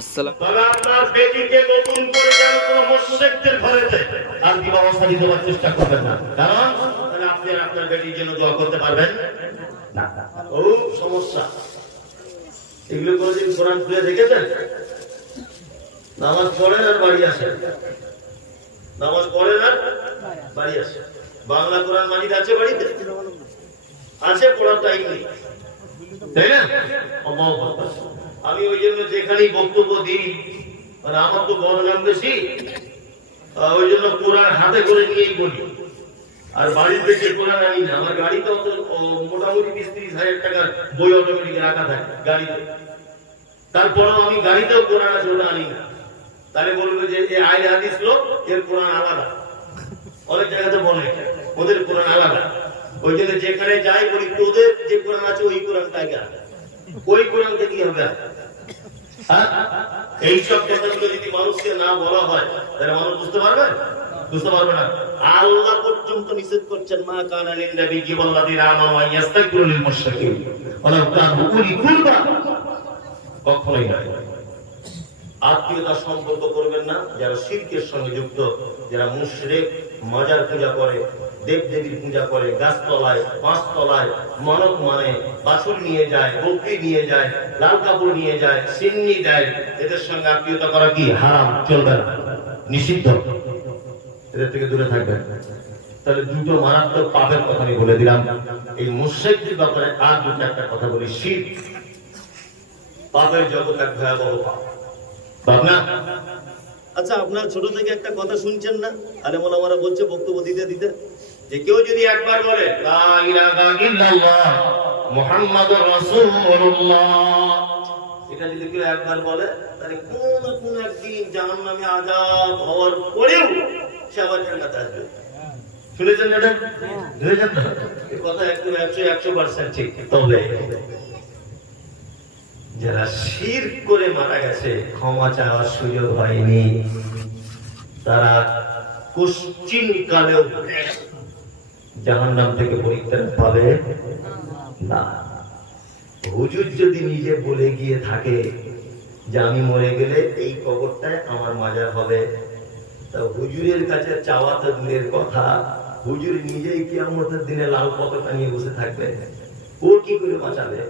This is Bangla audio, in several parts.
আসসালাম। তবে আপনার বেটিকে নতুন করে যেন কোনো মুশরিকদের ঘরেতে শান্তি ব্যবস্থা দিতে চেষ্টা করবেন না, কারণ তাহলে আপনি আর আপনার বেটির জন্য দোয়া করতে পারবেন না। ও সমস্যা। এগুলো কোনদিন কোরআন খুলে দেখেছেন? নামাজ পড়েন আর বাড়ি আসেন, নামাজ পড়েন আর বাড়ি আসেন। বাংলা কোরআন মাজিদ আছে বাড়িতে? আছে, পড়ার টাইম নেই, তাই না? আমি ওই জন্য যেখানেই বক্তব্য দিই, মানে আমার তো বড় নাম বেশি, ওই জন্য কোরআন হাতে করে নিয়েই বলি। আর বাড়ির থেকে কোরআন আনি না। আমার গাড়িতে মোটামুটি 20-30 হাজার টাকার বই অটোমেটিক রাখা থাকে গাড়িতে। তারপরেও আমি গাড়িতেও কোরআন আছে, ওটা আনি না। তাহলে বলবে যে আইলে হাদিস লোক, এর কোরআন আলাদা। অনেক জায়গাতে বলে ওদের কোরআন আলাদা। ওই জন্য যেখানে যাই বলি তোদের যে কোরআন আছে ওই কোরআনটাই গা, ওই কোরআন থেকে কি হবে? এইসব কথাগুলো যদি মানুষকে না বলা হয় তাহলে মানুষ বুঝতে পারবে? বুঝতে পারবে না। আল্লাহ পর্যন্ত নিষেধ করছেন, মা কানা লিন নাবিয়্যি ওয়াল্লাযীনা আমানু ওয়া ইস্তাগফিরু লিল মুশরিকিন ওয়া লাউ কানু উলি কুরবা। কখনোই না। আত্মীয়তা সম্পর্ক করবেন না যারা শিরকের সঙ্গে যুক্ত, যারা মুশরিক, মাজার পূজা করে, দেবদেবীর পূজা করে, গাছতলায়, বাঁশতলায় মানত মানে, বাছুর নিয়ে যায়, বকরি নিয়ে যায়, লাল কাপড় নিয়ে যায়, সিন্নি দেয়, এদের সঙ্গে আত্মীয়তা করা কি হারাম, চলবে না, নিষিদ্ধ। এদের থেকে দূরে থাকবেন। তাহলে দুটো মারাত্মক পাপের কথা আমি বলে দিলাম। এই মুশরিকদের ব্যাপারে আর দুটো একটা কথা বলি। শিরক পাপের জগৎ এক ভয়াবহ পাপ। ভাবনা। আচ্ছা, আপনার ছোট থেকে একটা কথা শুনছেন না? আরে মোলামারা বলছে বক্তব্য দিতে দিতে যে কেউ যদি একবার বলে লা ইলাহা ইল্লাল্লাহ মুহাম্মাদুর রাসূলুল্লাহ, এটা যদি কেউ একবার বলে তাহলে কোন না কোন একদিন জাহান্নামে আযাব হওয়ার পরেও সে আবার জান্নাতে আসবে। শুনেছেন এটা? শুনেছেন না? এই কথা একদম 100% ঠিক। তবে যারা শিরক করে মারা গেছে, ক্ষমা চাওয়ার সুযোগ হয়নি, তারা কোশ্চিন কালেও জাহান্নাম থেকে পরিত্রাণ পাবে না। হুজুর যদি নিজে বলে গিয়ে থাকে যে আমি মরে গেলে এই কবরটায় আমার মাজার হবে, তা হুজুরের কাছে চাওয়া তো দূরের কথা, হুজুর নিজেই কিয়ামতের দিনে লাল পতাকা নিয়ে বসে থাকবে, ও কি করে বাঁচাবে?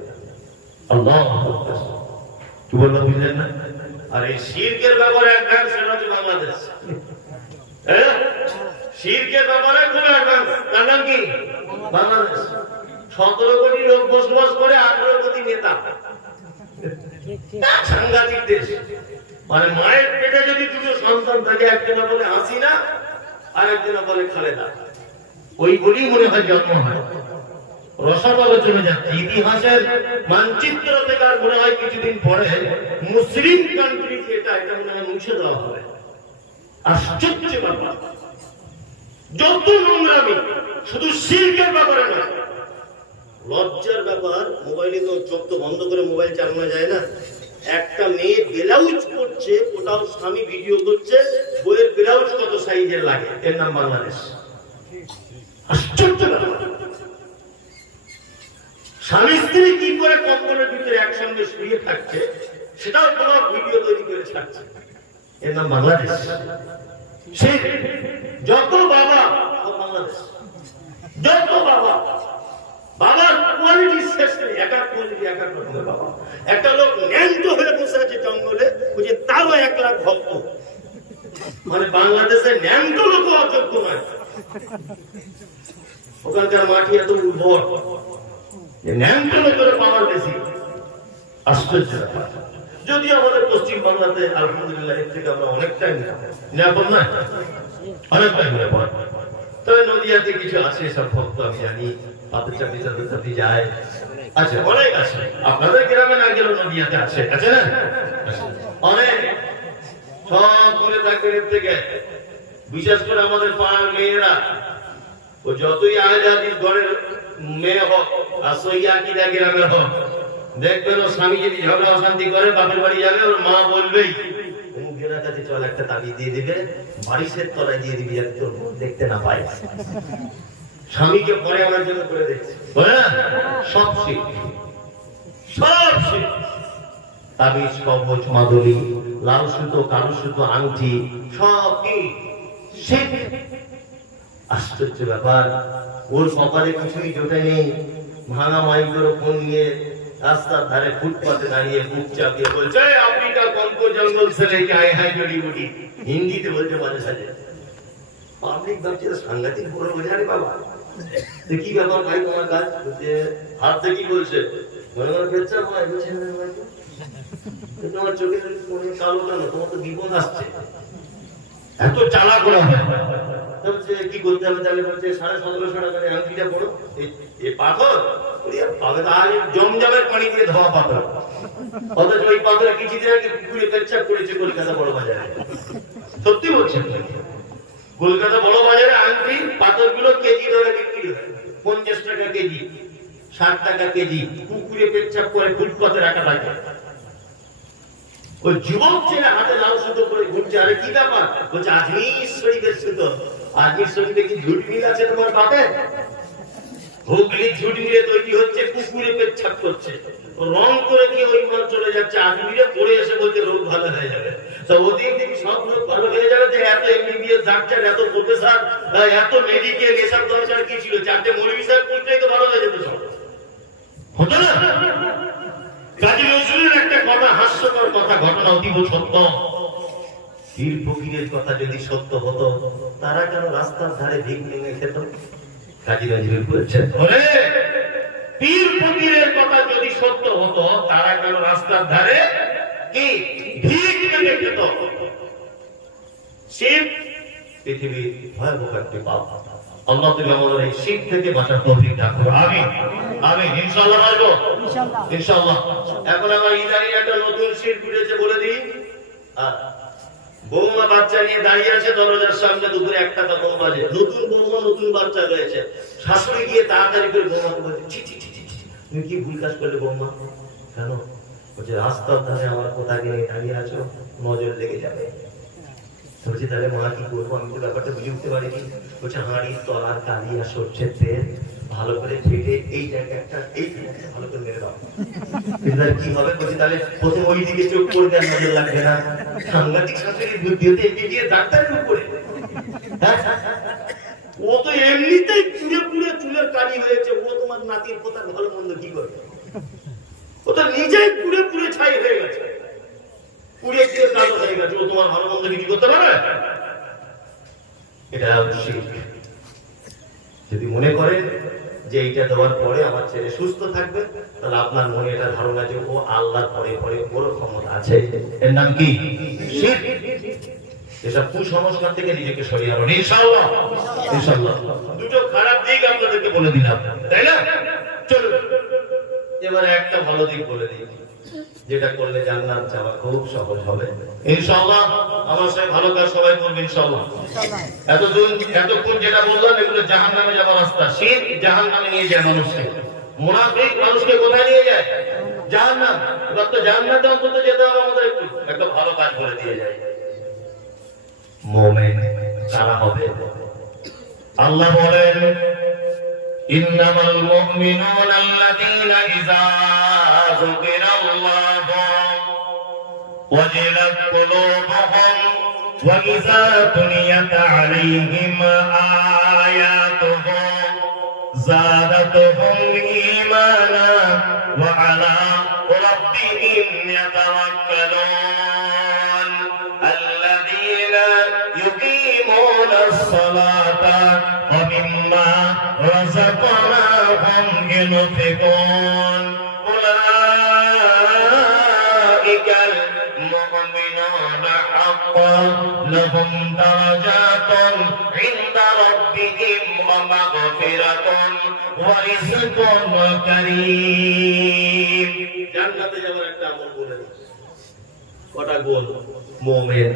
কি বললো বুঝলেন না? আর এই শিরকের ব্যাপারে অ্যাডভান্স হচ্ছে বাংলাদেশ। শিরকের ব্যাপারে খুব অ্যাডভান্স। তার নাম কি? বাংলাদেশ। 17 কোটি লোক বসবাস করে, 18 কোটি নেতা। সাংঘাতিক দেশ। মানে মায়ের পেটে যদি দুটো সন্তান থাকে, একজনা বলে হাসিনা আর একজনা বলে খালেদা, ওই বলেই মনে হয় জন্ম হয়। রসাভাবে চলে যাচ্ছে ইতিহাসের মানচিত্র থেকে। আর মনে হয় কিছুদিন পরে মুসলিম কান্ট্রি এটা মনে হয় মুছে দেওয়া হবে। আশ্চর্য ব্যাপার, যত নোংরামি শুধু শিরকের ব্যাপারে না, লজ্জার ব্যাপার। মোবাইলে তো চোখ তো বন্ধ করে মোবাইল চালানো যায় না। একটা মেয়ে ব্লাউজ করছে, ওটাও স্বামী ভিডিও করছে, বইয়ের ব্লাউজ কত সাইজের লাগে, এর নাম বাংলাদেশ। আশ্চর্য ব্যাপার। স্বামী স্ত্রী কি করে কম্বলের ভিতরে একসঙ্গে শুয়ে থাকছে, সেটাও তোমার ভিডিও তৈরি করে ছাড়ছে, এর নাম বাংলাদেশ। সে যত বাবা বাংলাদেশ, যত বাবা, বাবার কোয়ালিটি শেষ নেই, একা কোয়ালিটি, একা রকমের বাবা। একটা লোক ন্যান্ত হয়ে বসে আছে জঙ্গলে, বুঝে তারও 1 লাখ ভক্ত। মানে বাংলাদেশে ন্যান্ত লোক অযোগ্য নয়। ওখানকার মাটি এত উর্বর, আশ্চর্য। যদি আমাদের পশ্চিম বাংলাতে আলহামদুলিল্লাহ এর থেকে আমরা অনেকটাই নিরাপদ নয়, অনেকটাই নিরাপদ। তবে নদীয়াতে কিছু আছে সব ভক্ত আমি জানি, পাথর চাপি চাপি যায়, আছে, অনেক আছে। আপনাদের গ্রামে না গেলেও নদীয়াতে আছে, আছে না? অনেক সব করে থাকবে এর থেকে। বিশেষ করে আমাদের পাড়ার মেয়েরা, ও যতই আহলে ঘরের মেয়ে হোক আর সইয়া কিনা গ্রামের হোক, দেখবেন ও স্বামী যদি ঝগড়া অশান্তি করে, বাপের বাড়ি যাবে, ওর মা বলবেই অমুকের কাছে চল, একটা তাবিজ দিয়ে দিবে, বারিশের তলায় দিয়ে দিবি, আর তোর দেখতে না পায়। স্বামীকে পরে আনার জন্য করে দেখছে, সব শিখ, সব শিখ। তাবিজ কবচ মাদুলি লাল সুতো কালো সুতো আংটি সব কি আশ্চর্য ব্যাপার। ওর কপালে কিছুই জোটে নেই, ভাঙা মাইক্রোফোন নিয়ে রাস্তার ধারে ফুটপাতে দাঁড়িয়ে বুক চাপিয়ে বলছে আফ্রিকা কঙ্ক জঙ্গল से लेके आए हैं जड़ी बूटी। হিন্দিতে বলতে মাঝে সাঝে পাবলিক ভাবছে সাংঘাতিক বড় বোঝা রে বাবা। কি ব্যাপার ভাই তোমার কাজ? বলছে হাত দেখি বলছে মনে মনে পেচ্ছা ভাই বলছে তোমার চোখে মনে কালো কেন? তোমার তো বিপদ আসছে। এত চালাক করা হয়। বলছে কি করতে হবে তাহলে? বলছে 1750 টাকা আংটিটা পড়ো। এই পাথর পাবে তাহলে জমজমের পানি দিয়ে ধোয়া পাথর, অথচ ওই পাথরে কিছুদিন আগে পুকুরে পেচ্ছাপ করেছে কলকাতা বড় বাজারে। সত্যি বলছেন, কলকাতা বড় বাজারে আংটি পাথরগুলো কেজি ধরে বিক্রি হয়, 50 টাকা কেজি, 60 টাকা কেজি। পুকুরে পেচ্ছাপ করে ফুটপাতে রাখা থাকে। ওই যুবক ছেলে হাতে লাল সুতো করে ঘুরছে। আরে কি ব্যাপার? বলছে আজমির শরীফের সুতো। আজমির শরীফে কি ঝুট মিল আছে তোমার বাপে? হুগলি ঝুট মিলে তৈরি হচ্ছে, পুকুরে পেচ্ছাপ করছে, রং করে দিয়ে ওই মাল চলে যাচ্ছে। আজমিরে পড়ে এসে বলছে রোগ ভালো হয়ে যাবে। তো ওদিক থেকে সব রোগ ভালো হয়ে যাবে। যে এত এমবিবিএস ডাক্তার, এত প্রফেসর, এত মেডিকেল, এসব দরকার কি ছিল? 4টে মৌলভী সাহেব পড়লেই তো ভালো হয়ে যেত সব, হতো না? কাজী নজরুলের একটা কথা, হাস্যকর কথা, ঘটনা অতীব সত্য। পীর ফকিরের কথা যদি সত্য হতো, তারা কেন রাস্তার ধারে ভিক ভেঙে খেত? কাজী নজরুল বলছেন ওরে পীর ফকিরের কথা যদি সত্য হতো, তারা কেন রাস্তার ধারে কি ভিক ভেঙে খেত? শিরক পৃথিবীর ভয়াবহ একটি পাপ। আল্লাহ তাআলা আমাদের এই শিরক থেকে বাঁচার তৌফিক দান করুন। আমিন আমিন। ইনশাআল্লাহ বলবো ইনশাআল্লাহ। এখন আমার ইদানিং একটা নতুন শিরক উঠেছে বলে দিই। বৌমা বাচ্চা নিয়ে দাঁড়িয়ে আছে দরজার সামনে, দুপুরে 1টা তখন বাজে। নতুন বৌমা, নতুন বাচ্চা রয়েছে। শাশুড়ি গিয়ে তাড়াতাড়ি করে বৌমাকে বলছে ছি ছি ছি ছি, তুমি কি ভুল কাজ করলে বৌমা? কেন? বলছে রাস্তার ধারে আমার কোথাকে নিয়ে দাঁড়িয়ে আছো, নজর লেগে যাবে। বলছি তাহলে মা কি করবো? আমি তো ব্যাপারটা বুঝে উঠতে পারিনি। বলছে হাঁড়ির তলার কালি আর সর্ষের তেল ভালো করে ফেটে এই জায়গায় একটা ভালো করে মেরে দাও। কি হবে? বলছি তাহলে প্রথম ওই দিকে চোখ পড়বে আর নজর লাগবে না। সাংঘাতিক শাশুড়ির বুদ্ধি হতে এগিয়ে ডাক্তারের উপরে। ও তো এমনিতেই পুড়ে পুড়ে চুলের কালি হয়েছে, ও তোমার নাতির পোতার ভালো মন্দ কি করবে? ও তো নিজেই পুড়ে পুড়ে ছাই হয়ে গেছে, পুড়ে পুড়ে কালো হয়ে গেছে। ও তোমার ভালো মন্দ কিছু করতে পারে? এটা শিরক। যদি মনে করেন যে এইটা দেওয়ার পরে আমার ছেলে সুস্থ থাকবে, তাহলে আপনার মনে এটা ধারণা যে ও আল্লাহর পরে পরে বড় ক্ষমতা আছে, এর নাম কি শিরক। এসব কুসংস্কার থেকে নিজেকে সরিয়ে আনুন ইনশাআল্লাহ ইনশাআল্লাহ। দুটো খারাপ দিক আপনাদেরকে বলে দিলাম, তাই না? চলুন এবারে একটা ভালো দিক বলে দিই, যেটা করলে জান্নাত যাওয়া খুব সহজ হবে ইনশাআল্লাহ। আমার সাথে ভালো কাজ সবাই করবে ইনশাআল্লাহ। এতক্ষণ যেটা বললাম এগুলো জাহান্নামে যাওয়ার রাস্তা। শিরক জাহান্নামে নিয়ে যায় মানুষকে। মুনাফিক মানুষকে কোথায় নিয়ে যায়? জাহান্নাম। এবার তো জান্নাতে অন্তত যেতে হবে আমাদের। একটা ভালো কাজ করে দিয়ে যায়। মুমিন কারা হবে? আল্লাহ বলেন ইন্নামাল মুমিনুনা আল্লাযীনা ইযা যুকিরাল্লাহু ওয়াজিলাত কুলুবুহুম ওয়া ইযা তুলিয়াত আলাইহিম আয়াতুহু যাদাতুহুম ঈমানা ওয়া আলা রাব্বিহিম ইয়াতাওয়াক্কালুন আল্লাযীনা ইউকিমুনা আস-সালাতা ওয়া মিম্মা রাযাকনাহুম ইউনফিকুন উলাইকাল মুমিনুনা হাক্কান লাহুম দারাজাতুন ইনদা রাব্বিহিম ওয়া মাগফিরাতুন ওয়া রিজকুন কারীম। জান্নাতে যাওয়ার একটা আমল বলে দিই। কটা গুণ মুমিন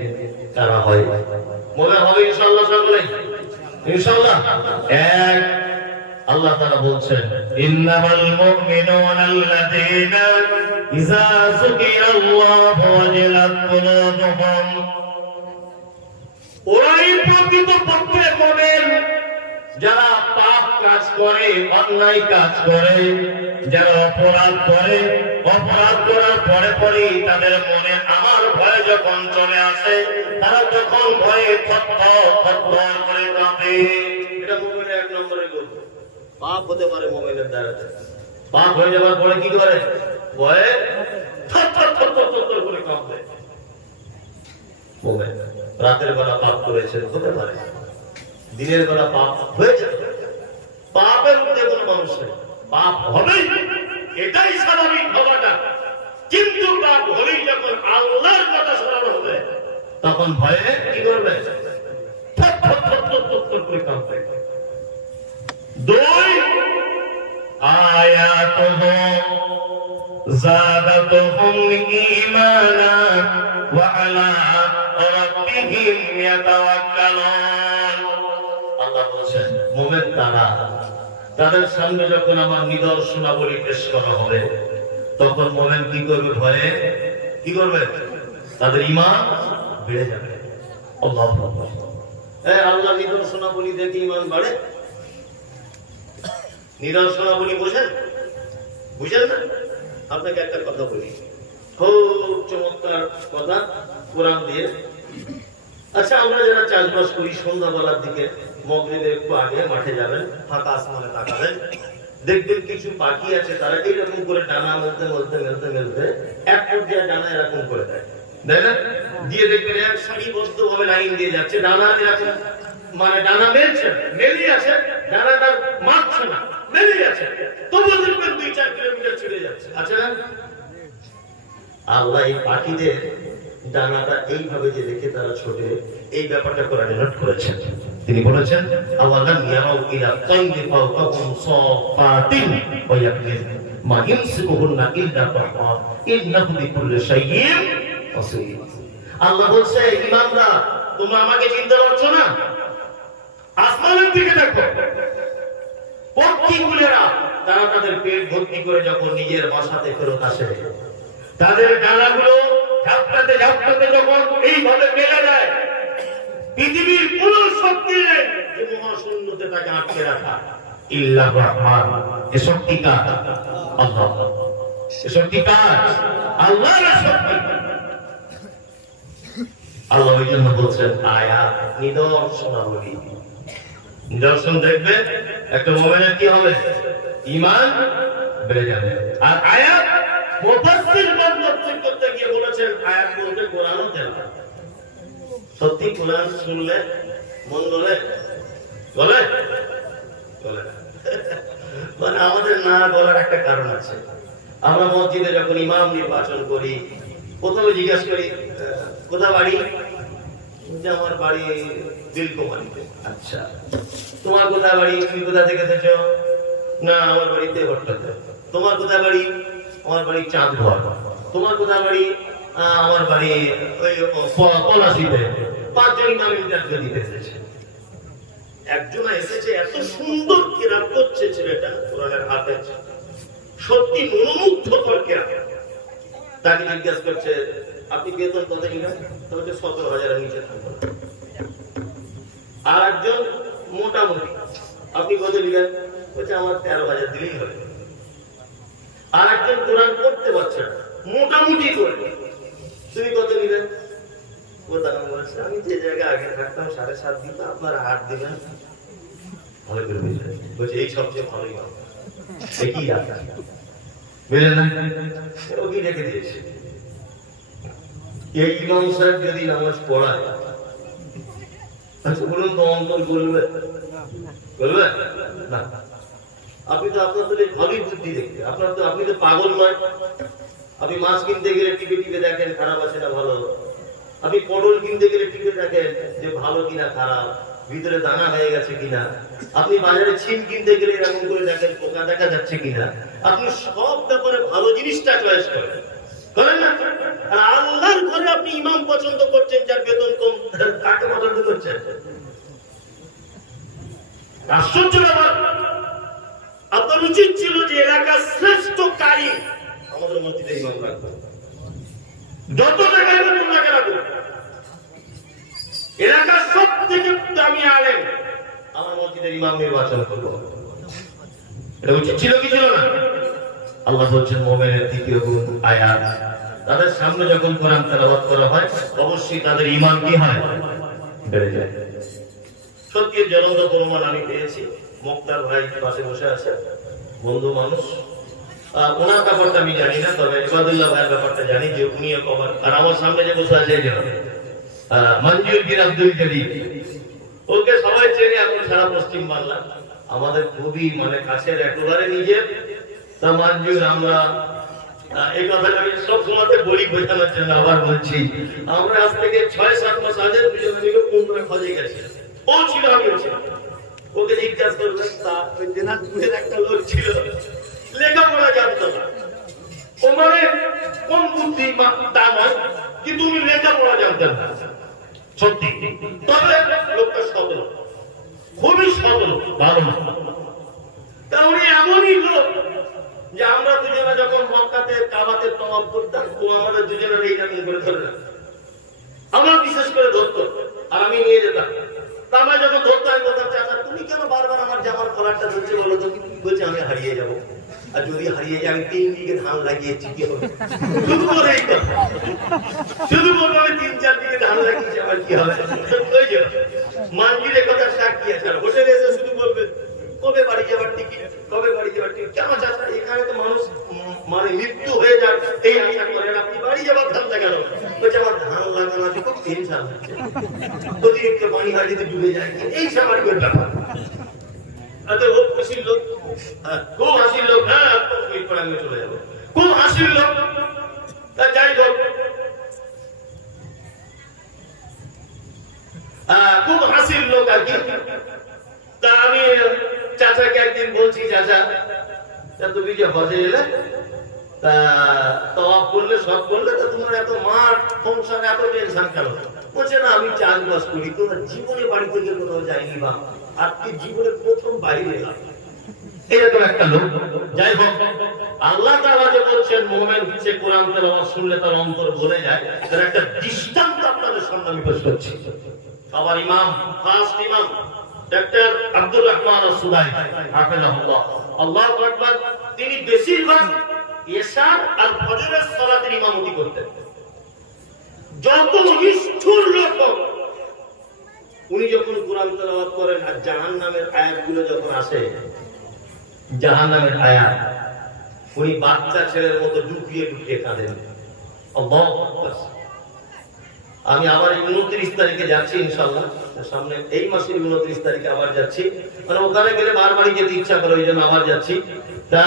কারা হয়? মনে হবে ইনশাআল্লাহ সকলেই ইনশাআল্লাহ। এক, আল্লাহ তাআলা বলছেন ইন্নামাল মুমিনুনা আল্লাযীনা ইযা যুকিরাল্লাহু ওয়াজিলাত কুলুবুহুম। ওরাই প্রকৃত পক্ষে মুমিন যারা পাপ কাজ করে, অন্যায় কাজ করে, যারা অপরাধ করে, অপরাধ করার পরে পরে তাদের মনে আমার ভয় যখন চলে আসে, তারা যখন ভয়ে থরথর করে কাঁপে। এটা মুমিনের এক নম্বরের গুণ। পাপ হতে পারে মুমিনের দ্বারা, পাপ হয়ে যাওয়ার পরে কি করে? ভয়ে থরথর করে কাঁপে। মুমিন রাতের বেলা পাপ করেছেন, হতে পারে দিনের বেলা পাপ হয়ে যাবে। পাপের মধ্যে কোনো মানুষ নেই, পাপ হবেই, এটাই স্বাভাবিক হওয়াটা। কিন্তু পাপ হলেই যখন আল্লাহর কথা শোনানো হবে, তখন ভয়ে কি করবে? করে কাঁপবে। দুই, আয়াতুহু যাদাতুহুম ঈমানা ওয়া আলা রাব্বিহিম ইয়াতাওয়াক্কালুন। আল্লাহ বলেন মুমিন তারা, তাদের সামনে যখন আমার নিদর্শনাবলী পেশ করা হবে, তখন মুমিন কি করবে? ভয়ে কি করবে? তাদের ঈমান বেড়ে যাবে। আল্লাহু আকবার। আল্লাহ নিদর্শনাবলী দেখে ঈমান বাড়ে। নিদর্শনাবলী বোঝেন? বুঝেন না? আপনাকে একটা কথা বলি, খুব চমৎকার কথা কোরআন দিয়ে। আচ্ছা, আমরা যারা চাষবাস করি, সন্ধ্যাবেলার দিকে মাগরিবের একটু আগে মাঠে যাবেন, ফাঁকা আসমানে তাকাবেন, দেখবেন কিছু পাখি আছে, তারা এইরকম করে ডানা মেলতে মেলতে মেলতে মেলতে এক পর্যায়ে ডানা এরকম করে দেয়, তাই না? দিয়ে দেখবেন এক সারিবদ্ধ ভাবে লাইন দিয়ে যাচ্ছে, ডানা এরকম, মানে ডানা মেলছে, মেলি আছে, ডানাটা মারছে না, মেলি আছে, তবুও দেখবেন 2-4 কিলোমিটার ছেড়ে যাচ্ছে। আচ্ছা, আল্লাহ এই পাখিদের ডানাটা এইভাবে যে রেখে তারা ছোটে, এই ব্যাপারটা কোরআনে নোট করেছেন। তিনি বলেছেন, আওয়ালাম ইয়ারাউ ইলা তাইরি ফাওকাহুম সাফাতিন ওয়া ইয়াকলিন মা ইয়ামসিকুহুন্না ইল্লা রাহমান ইন্নাহু বিকুল্লি শাইইন বাসীর। আল্লাহ বলছে, ঈমানদার, তোমরা আমাকে চিনতে পারছো না? আসমানের দিকে দেখো, পক্ষীগুলোরা তারা তাদের পেট ভর্তি করে যখন নিজের বাসাতে ফেরত আসে, তাদের ডানাগুলো ঝাপটাতে ঝাপটাতে যখন এইভাবে মেলে যায়, পৃথিবীর কোন শক্তি নেই যে মহাশূন্যতে তাকে আটকে রাখা। ইল্লা রহমান, এ শক্তি কার? আল্লাহ। এ শক্তি কার? আল্লাহর শক্তি। আল্লাহ এই জন্য বলছেন আয়াত, নিদর্শনাবলী। নিদর্শন দেখবে একটা মুমিনের কি হবে? ঈমান বেড়ে যাবে। আর আয়াত মুফাসসিরগণ তাফসীর করতে গিয়ে বলেছেন, আয়াত বলতে কোরআনও তেলাওয়াত। সত্যি কোরআন শুনলে মন গলে গলে গলে মানে আমাদের না গলার একটা কারণ আছে। আমরা মসজিদে যখন ইমাম নির্বাচন করি, প্রথমে জিজ্ঞাসা করি কোথা বাড়ি? যে আমার বাড়ি দিলকুমারীতে। আচ্ছা, তোমার কোথা বাড়ি? তুমি কোথা থেকে এসেছো? না, আমার বাড়িতে ভট্টাতে। তোমার কোথা বাড়ি? আমার বাড়ি চাঁদঘর। তোমার কোথা বাড়ি? আমার বাড়ি ওই পলাশীতে। 5 জন ইমাম ইন্টারভিউ দিতে এসেছে। একজন এসেছে, এত সুন্দর কিরাত করছে ছেলেটা, কোরআনের হাফেজ, সত্যি মনোমুগ্ধকর কিরাত। তাকে জিজ্ঞাসা করছে, আপনি বেতন কত নিলেন? তবে 17,000 এর নিচে থাকবেন। আর একজন মোটামুটি, আপনি কত নিলেন? বলছে আমার 13,000 দিলেই হবে। আর একজন কোরআন পড়তে পারছে না, মোটামুটি করে, তুমি কত নিলেন? বলছে আমি যে জায়গায় আগে থাকতাম 7.5 দিতাম, আপনার 8 দিবেন। ভালো করে বুঝলেন? বলছে এই সবচেয়ে ভালোই হবে, একই রাখা, বুঝলেন না? ওকে রেখে দিয়েছে। এই ইমাম সাহেব যদি নামাজ পড়ায়, আচ্ছা বলুন তো অন্তর বলবে? বলবে না। আপনি তো আপনার তো ভালোই বুদ্ধি দেখতে, আপনার তো, আপনি তো পাগল নয়। আপনি মাছ কিনতে গেলে টিপে টিপে দেখেন খারাপ আছে না ভালো। আপনি পটল কিনতে গেলে টিপে দেখেন যে ভালো কিনা খারাপ, ভিতরে দানা হয়ে গেছে কিনা। আপনি বাজারে ছিম কিনতে গেলে এরকম করে দেখেন পোকা দেখা যাচ্ছে কিনা। আপনি সব ব্যাপারে ভালো জিনিসটা চয়েস করেন, করেন না? আল্লাহর ঘরে আপনি ইমাম পছন্দ করছেন যার বেতন কম, তাকে পছন্দ করছেন। আশ্চর্য ব্যাপার। আপনার উচিত ছিল যে এলাকার শ্রেষ্ঠ কারি আমাদের মসজিদে ইমাম রাখবেন, যত টাকায় বেতন লাগে রাখবেন। এলাকার সব থেকে দামি আলেম আমার মসজিদে মসজিদের ইমাম নির্বাচন করবো। এটা উচিত ছিল কি ছিল না? আল্লাহ বলছেন মুমিনের দ্বিতীয় গুণ আয়াত, তাদের সামনে যখন কোরআন তেলাওয়াত করা হয় অবশ্যই তাদের ঈমান কি হয়? বেড়ে যায়। সত্যি জ্বলন্ত প্রমাণ আমি পেয়েছি। মুক্তার ভাই পাশে বসে আছে, বন্ধু মানুষ, ওনার ব্যাপারটা আমি জানি না, তবে ইবাদুল্লাহ ভাইয়ের ব্যাপারটা জানি যে উনিও কভার। আর আমার সামনে যে বসে আছে মঞ্জুর বিন আব্দুল জলিল, ওকে সবাই চেনে এখন সারা পশ্চিম বাংলা, আমাদের খুবই মানে কাছের একেবারে নিজের। তা মঞ্জুর, আমরা এই কথাটা আমি সব সময়তে বলি বোঝানোর জন্য, আবার বলছি, আমরা আজ থেকে 6-7 মাস আগে দুজনে মিলে কুমড়া খোঁজে গেছি। ও ছিল, আমিও ছিলাম। ওকে জিজ্ঞাসা করবেন, তা ওই দিনাজপুরের একটা লোক ছিল, লেখাপড়া জানতো না। ও মানে কম বুদ্ধি তা নয়, কিন্তু উনি লেখাপড়া জানতেন না সত্যি। তবে লোকটা সদল, খুবই সদল, ভালো। তা উনি এমনই লোক যে আমরা দুজনে যখন মক্কাতে কাবাতে তওয়াফ করতাম, ও আমাদের দুজনের এইরকম করে ধরে না, আমার বিশেষ করে ধরতো আর আমি নিয়ে যেতাম। তা আমরা যখন ধরতাম, বলতাম, চাচা তুমি কেন বারবার আমার জামার কলারটা ধরছে বলো তো? বলছে আমি হারিয়ে যাবো, আর যদি হারিয়ে যায় আমি 3 বিঘে ধান লাগিয়েছি, কি হবে? শুধু বলে এই কথা, শুধু বলবো আমি 3-4 বিঘে ধান লাগিয়েছি, আমার কি হবে? ওই যে মানজির কথা সাক্ষী আছে, হোটেলে এসে শুধু বলবে কবে বাড়ি যাবার টিকিট, কবে বাড়ি যাবার টিকিট। কেন চাচা, এখানে তো মানুষ মানে মৃত্যু হয়ে যাক এই আশা করেন, আপনি বাড়ি যাবার ধান লাগানো? বলছে আমার ধান লাগানো আছে, খুব টেনশন হচ্ছে, অতিরিক্ত পানি হয় যদি ডুবে যায়, এই সামাজিক ব্যাপার। খুব হাসির লোক, খুব হাসির লোক, হ্যাঁ আমি চলে যাবো, খুব হাসির লোক। যাই হোক, খুব হাসির লোক আর কি। তা আমি চাচাকে একদিন বলছি, চাচা তুমি যে হজে এলে, তা তওয়াফ করলে, সব করলে, তা তোমার এত মার সংসার, এত টেনশন কেন? বলছে না আমি চাষবাস করি, তোমার জীবনে বাড়ি থেকে কোথাও যাইনি, বা আজকে জীবনে প্রথম বাইরে এলাম, এরকম একটা লোক। যাই হোক, আল্লাহ তাআলা যে বলছেন মুমিন যে কোরআন তেলাওয়াত শুনলে তার অন্তর ভরে যায়, তার একটা দৃষ্টান্ত আপনাদের সামনে আমি পেশ করছি। আবার ইমাম, ফার্স্ট ইমাম ডক্টর আব্দুর রহমান আস-সুদাই হাফিজাহুল্লাহ, আল্লাহু আকবার, তিনি বেশিরভাগ ইশা আর ফজরের সালাতের ইমামতি করতেন। যত নিষ্ঠুর লোক উনি যখন কোরআন তেলাওয়াত করেন আর জাহান্নামের আয়াতগুলো যখন আসে, জাহান্নামের আয়াত, উনি বাচ্চা ছেলের মতো ডুকিয়ে ডুকিয়ে কাঁদেন। আল্লাহু আকবার। আমি আবার 29 তারিখে যাচ্ছি ইনশাআল্লাহ, সামনে এই মাসের 29 তারিখে আবার যাচ্ছি, মানে ওখানে গেলে বারবারই যেতে ইচ্ছা করে, ওই জন্য আবার যাচ্ছি। তা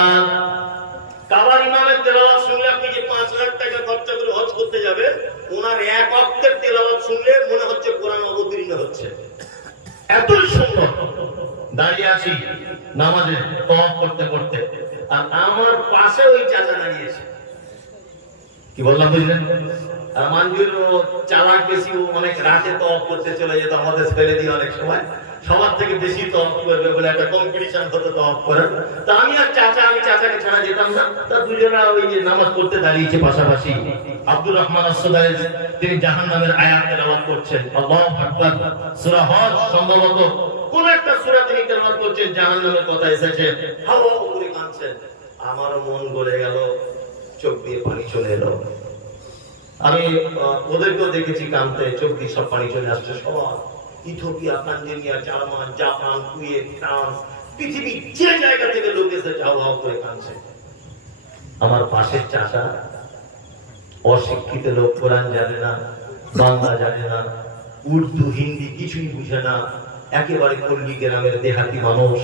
কাবার ইমামের তেলাওয়াত শুনলে আপনি যে 5 লাখ টাকা খরচা করে হজ করতে যাবে, ওনার এক ওয়াক্তের তেলাওয়াত শুনলে মনে হচ্ছে কোরআন অবতীর্ণ হচ্ছে, এতই সুন্দর। দাঁড়িয়ে আছি নামাজে তওয়াফ করতে করতে, আর আমার পাশে ওই চাচা দাঁড়িয়েছে। কি বললাম বুঝলেন? মঞ্জুর চালাক বেশি, ও অনেক রাতে তওয়াফ করতে চলে যেত, আমাদের ছেড়ে দিয়ে অনেক সময় সবার থেকে বেশি তওয়াফ করবে বলে একটা কম্পিটিশন হতো তওয়াফ করার। তা আমি আর চাচা, আমি চাচাকে ছাড়া যেতাম না। তা দুজনা ওই যে নামাজ পড়তে দাঁড়িয়েছে পাশাপাশি। আব্দুর রহমান আস-সুদাই তিনি জাহান্নামের আয়াত তেলাওয়াত করছেন। আল্লাহু আকবার। সূরা হজ সম্ভবত কোন একটা সূরা তিনি তেলাওয়াত করছেন, জাহান্নামের কথা এসেছে, হাওয়া করে কাঁদছেন। আমার মন গলে গেল, চোখ দিয়ে পানি চলে এলো। আমি ওদেরকেও দেখেছি কাঁদতে, চোখ দিয়ে সব পানি চলে আসছে। সবার Ethiopia, Tanzania, German, Japan, Kuwait, France, পৃথিবীর যে জায়গা থেকে লোক এসে হাওয়া করে কাঁদছে। আমার পাশের চাচা অশিক্ষিত লোক, কোরআন জানে না, বাংলা জানে না, উর্দু হিন্দি কিছুই বুঝে না, একেবারে পল্লী গ্রামের দেহাতি মানুষ।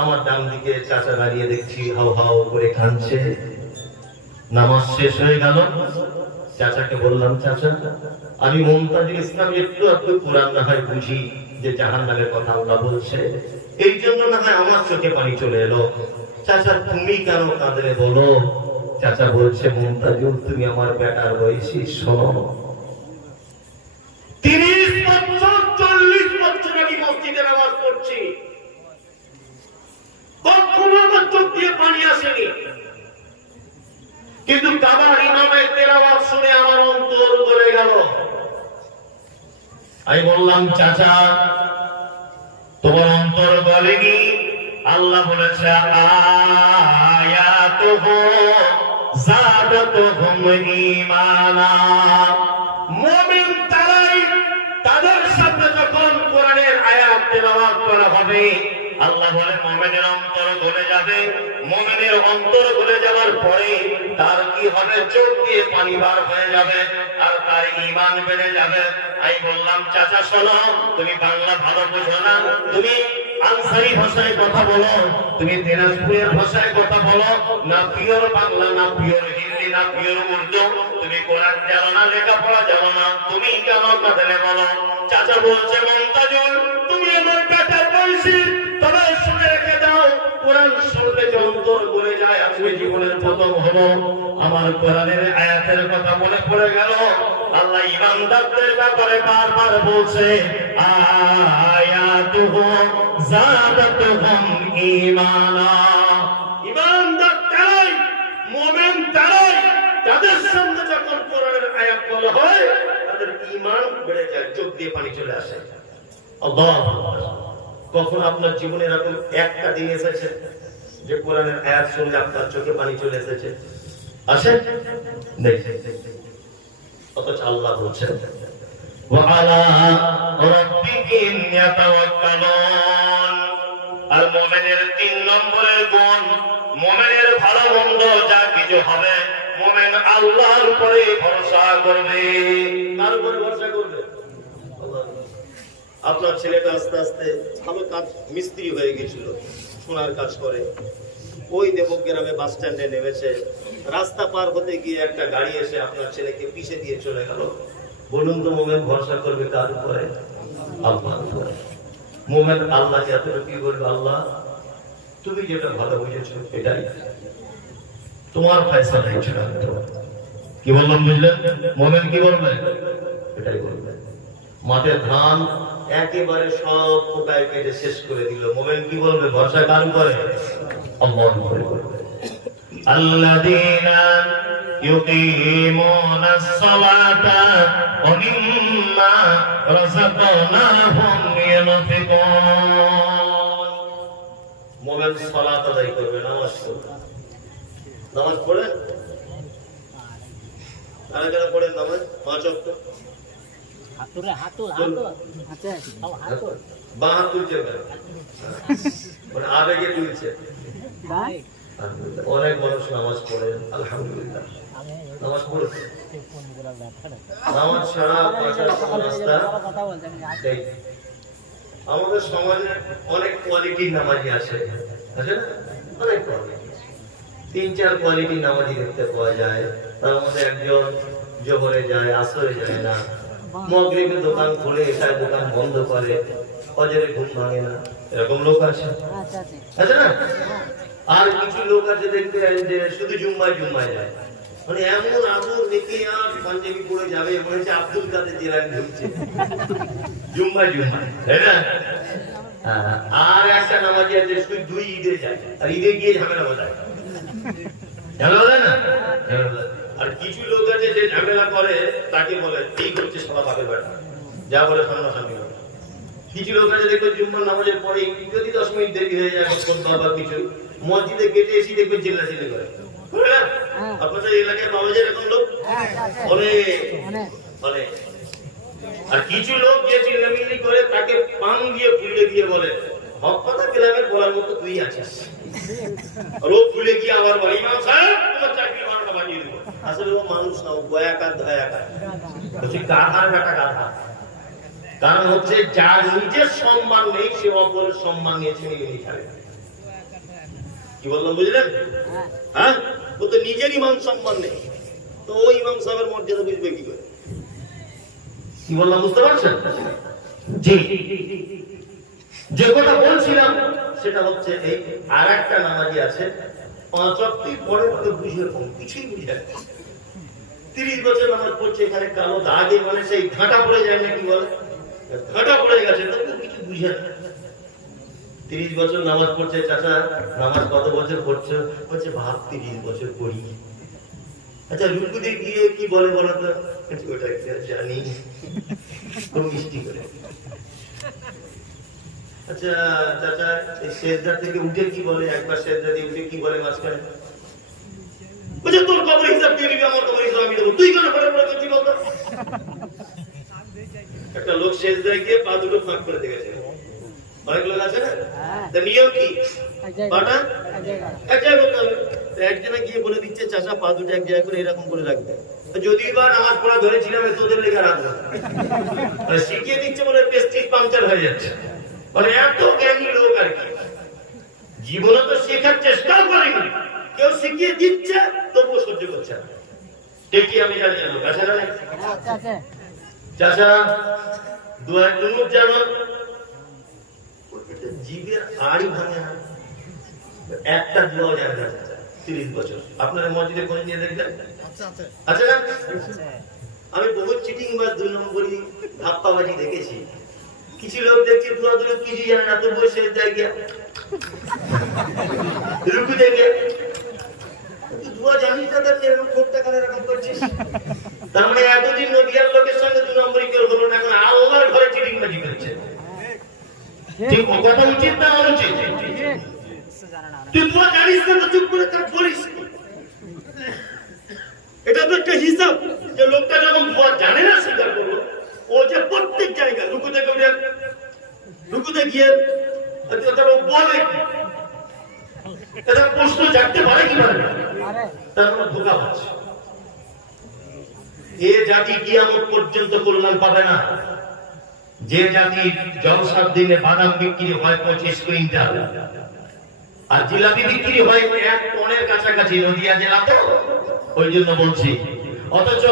আমার ডান দিকে চাচা দাঁড়িয়ে দেখছি হাও হাও করে কাঁদছে। নামাজ শেষ হয়ে গেল, চাচাকে বললাম, চাচা আমি মুমতাজুল ইসলাম, একটু একটু কোরআন না হয় বুঝি, যে জাহান্নামের কথা আল্লাহ বলছে, এই জন্য না হয় আমার চোখে পানি চলে এলো। চাচা তুমি কেন কাঁদলে বলো? চাচা বলছে, মুমতাজুল তুমি আমার বেটার বয়সী, শোনো 30 বছর 40 বছর আমি মসজিদে নামাজ পড়ছি, কখনো আমার চোখ দিয়ে পানি আসেনি, কিন্তু কাবার ইমামের তেলাওয়াত শুনে আমার অন্তর গলে গেল। আমি বললাম, চাচা তোমার অন্তর বলেনি। আল্লাহ বলেছে আয়াতুহু যাদাতুহুম ঈমানা। মুমিন তারাই, তাদের সাথে যখন কোরআনের আয়াত তেলাওয়াত করা হবে আল্লাহ বলে মুমিনের অন্তর গলে যাবে। মুমিনের অন্তর গলে যাওয়ার পরে তার কি হবে? চোখ দিয়ে পানি বার হয়ে যাবে আর তার ঈমান বেড়ে যাবে। আমি বললাম চাচা শোনো, তুমি বাংলা ভালো বোঝো না, তুমি আনসারি ভাষায় কথা বলো, তুমি দিনাজপুরের ভাষায় কথা বলো, না পিওর বাংলা, না পিওর হিন্দি, না পিওর উর্দু, তুমি কোরআন জানো না, লেখাপড়া জানো না, তুমি কেন কাঁদলে বলো? চাচা বলছে মমতাজুল তুমি আমার বেটার বয়সী, তবে শুনে রেখে দাও, কোরআন শুনলে যে অন্তর গলে যায়। আজকে জীবনের প্রথম হলো আমার কোরআনের আয়াতের কথা মনে পড়ে গেল। আল্লাহ ইমানদারদের ব্যাপারে বারবার বলছে আয়াতুহু যাদাতুহুম ঈমানা। ইমানদার তারাই, মুমিন তারাই, তাদের সামনে যখন কোরআনের আয়াত বলা হয় তাদের ঈমান বেড়ে যায়, চোখ দিয়ে পানি চলে আসে। আল্লাহু আকবার। কখন আপনার জীবনে এরকম একটা দিন এসেছে যে কোরআনের আয়াত শুনলে আপনার চোখে পানি চলে এসেছে? আসে নেই। অথচ আল্লাহ বলছেন ওয়া আলা রাব্বিহিম ইয়াতাওয়াক্কালুন। আর মুমিনের ৩ নম্বরের গুণ, মুমিনের ভালো মন্দ যা কিছু হবে মুমিন আল্লাহর উপরে ভরসা করবে। কার উপরে ভরসা করবে? আপনার ছেলেটা আস্তে আস্তে ভালো কাজ মিস্ত্রি হয়ে গেছিল, সোনার কাজ করে, ওই দেবগ্রামে বাস স্ট্যান্ডে নেমেছে, রাস্তা পার হতে গিয়ে একটা গাড়ি এসে আপনার ছেলেকে পিষে দিয়ে চলে গেল। বলুন তো মুমিন ভরসা করবে কার উপরে? আল্লাহর উপরে। মুমিন আল্লাহকে এতটুকু বলবে আল্লাহ তুমি যেটা ভালো বুঝেছো এটাই, তোমার ফয়সালাই চূড়ান্ত। কি বললাম বুঝলেন? মুমিন কি বলবে? এটাই বলবে। মাঠের ধান একেবারে সব পোকায় কেটে শেষ করে দিল, মুমিন কি বলবে? ভরসা কার উপরে? আল্লাহর উপরে করবে। আল্লাযীনা ইউকিমুনাস সালাতা ওয়া মিম্মা রাযাকনাহুম ইউনফিকুন। মুমিন সালাত আদায় করবে, নামাজ পড়বে। নামাজ পড়েন? কারা কারা পড়েন নামাজ? 5 ওয়াক্ত। বাঁ হাত তুলছে, আবেগে তুলছে। অনেক মানুষ নামাজ পড়েন, আলহামদুলিল্লাহ নামাজ পড়েছে। নামাজ ছাড়া রাস্তা নেই। আমাদের সমাজে অনেক কোয়ালিটির নামাজি আছে, আছে না? অনেক কোয়ালিটি, 3-4 কোয়ালিটির নামাজি দেখতে পাওয়া যায়। তার মধ্যে একজন জোহরে যায়, আসরে যায় না, মাগরিবে দোকান খুলে এটার দোকান বন্ধ করে, ফজরে ঘুম ভাঙে না, এরকম লোক আছে, আছে না? আর কিছু লোক আছে দেখবেন যে শুধু জুম্মায় জুম্মায় যায়, মানে এমন আদর দেখে আর পাঞ্জাবি পরে যাবে মনে হচ্ছে আব্দুল কাদের জেলানি ঢুকছে জুম্মায় জুম্মায়, তাই না? আর একটা নামাজি আছে শুধু 2 ঈদে যায়, আর ঈদে গিয়ে ঝামেলা বাজায়, ঝামেলা বাজায় না? আর কিছু লোক আছে যে ঝামেলা করে তাকে বলে ঠিক হচ্ছে সবা পাবে বেটা, যা বলে সামনাসামনি। কিছু লোক আছে দেখবেন জুম্মার নামাজের পরে যদি 10 মিনিট দেরি হয়ে যায় বা কিছু মসজিদে গেটে এসে দেখবেন চিল্লাচিল্লি করে। আপনাদের এলাকায় পাওয়া যায় এরকম লোক অনেক। আর কিছু লোক যে চিল্লামিল্লি করে তাকে পান দিয়ে ফুলে দিয়ে বলে হক কথা ক্লাবের বলার মতো তুই আছিস, আর ও ফুলে গিয়ে আবার বলে ইমাম সাহেব তোমার চাকরি বারোটা বানিয়ে দেবো। আসলে ও মানুষ না, ও গয়াকার ধয়াকার, হচ্ছে গাধার বেটা গাধা। কারণ হচ্ছে যার নিজের সম্মান নেই সে অপরের সম্মান নিয়েছে নিয়ে খাবে। কি বললাম বুঝলেন? হ্যাঁ, ও তো নিজের ইমাম সম্মান নেই, তো ওই ইমাম সাহেবের মর্যাদা বুঝবে কি করে? কি বললাম বুঝতে পারছেন? জি, যে কথা বলছিলাম সেটা হচ্ছে এই আর একটা নামাজি আছে 5 ওয়াক্তই পরে তো বুঝে কিছুই বুঝে 30 বছর নামাজ পড়ছে, এখানে কালো দাগে মানে সেই ঘাটা পড়ে যায় না, কি বলে ঘাটা পড়ে গেছে, তো কিছু বুঝে না। 30 বছর নামাজ পড়ছে। চাচা নামাজ কত বছর পড়ছো? বলছে ভাব 30 বছর পড়ি। আচ্ছা রুকুতে গিয়ে কি বলে বলো তো? ওটা জানি, খুব মিষ্টি করে আচ্ছা চাচা, এই সেজদা থেকে উঠে কি বলে? একবার সেজদা দিয়ে উঠে কি বলে মাঝখানে? বুঝে তোর কবর হিসাব দিয়ে দিবি, আমার কবর হিসাব আমি দেবো, তুই কেন পড়ে পড়ে করছিস বলতো? একটা লোক সেজদায় গিয়ে পা দুটো ফাঁক করে দেখেছে। অনেক লোক আছে না, তা নিয়ম কি? পাটা এক জায়গায় করতে হবে। একজনে গিয়ে বলে দিচ্ছে চাচা পা দুটো এক জায়গায় করে এরকম করে রাখবে। যদিও বা নামাজ পড়া ধরেছিলাম তোদের লেগে রাখবো, শিখিয়ে দিচ্ছে বলে পেস্টিজ পাংচার হয়ে যাচ্ছে। মানে এত জ্ঞানী লোক আর কি, জীবনে তো শেখার চেষ্টা করেনি, কেউ শিখিয়ে দিচ্ছে তবুও সহ্য করছে না। দেখি আমি জানি না লোক আছে না চাচা, দুয়ার জন্য জানো জীবের আড়ি ভাঙে না, একটা দোয়া যায় না 30 বছর। আপনারা মসজিদে কোন নিয়ে দেখলেন? আচ্ছা না, আমি বহু চিটিং বাজ 2 নম্বরই ধাপ্পাবাজি দেখেছি। কিছু লোক দেখছি দোয়া দিলে কিছু জানে না, তো বসে জায়গা রুকু দেখে দোয়া জানিস না, তার এরকম ঠোঁটটা কেন এরকম করছিস? তার মানে এতদিন নদিয়ার লোকের সঙ্গে 2 নম্বরই কেউ হলো না, এখন আল্লাহর ঘরে চিটিং বাজি করছে। ঠিক কথা উচিত না অনুচিত? তুই দোয়া জানিস না তো চুপ করে তার বলিস। এটা তো একটা হিসাব যে লোকটা যখন দোয়া জানে না স্বীকার করলো, ও যে প্রত্যেক জায়গায় রুকুতে গিয়ে তার বলে এটা প্রশ্ন জানতে পারে কি পারে না, তার কোনো ধোঁকা হচ্ছে। এ জাতি কিয়ামত পর্যন্ত কল্যাণ পাবে না। যে জাতি জলসার দিনে বাদাম বিক্রি হয় 25 কুইন্টাল আর জিলাপি বিক্রি হয় 1 টনের কাছাকাছি নদিয়া জেলাতে, ওই জন্য বলছি। অথচ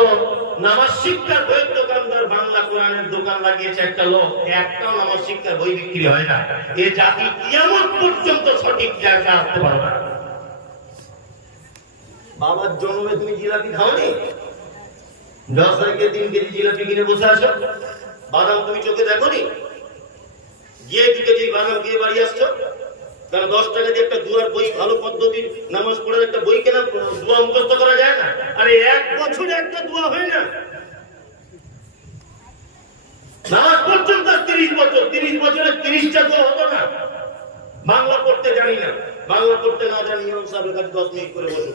নামাজ শিক্ষার বইয়ের দোকানদার বাংলা কোরআনের দোকান লাগিয়েছে একটা লোক, একটাও নামাজ শিক্ষার বই বিক্রি হয় না। এ জাতি কিয়ামত পর্যন্ত সঠিক জায়গায় আসতে পারবে না। বাবার জন্মে তুমি জিলাপি খাওনি? 10 টাকা 3 কেজি জিলাপি কিনে বসে আছো। বাদাম তুমি চোখে দেখোনি? গিয়ে 2 কেজি বাদাম দিয়ে বাড়ি আসছো। কারণ 10 টাকা দিয়ে একটা দুয়ার বই, ভালো পদ্ধতির নামাজ পড়ার একটা বই কেনা, দোয়া মুখস্থ করা যায় না? আরে 1 বছরে একটা দোয়া হয় না? নামাজ পর্যন্ত 30 বছর, 30 বছরে 30টা দোয়া হতো না। বাংলা পড়তে জানি না, বাংলা পড়তে না জানি ইমাম সাহেবের কাছে 10 মিনিট করে বসে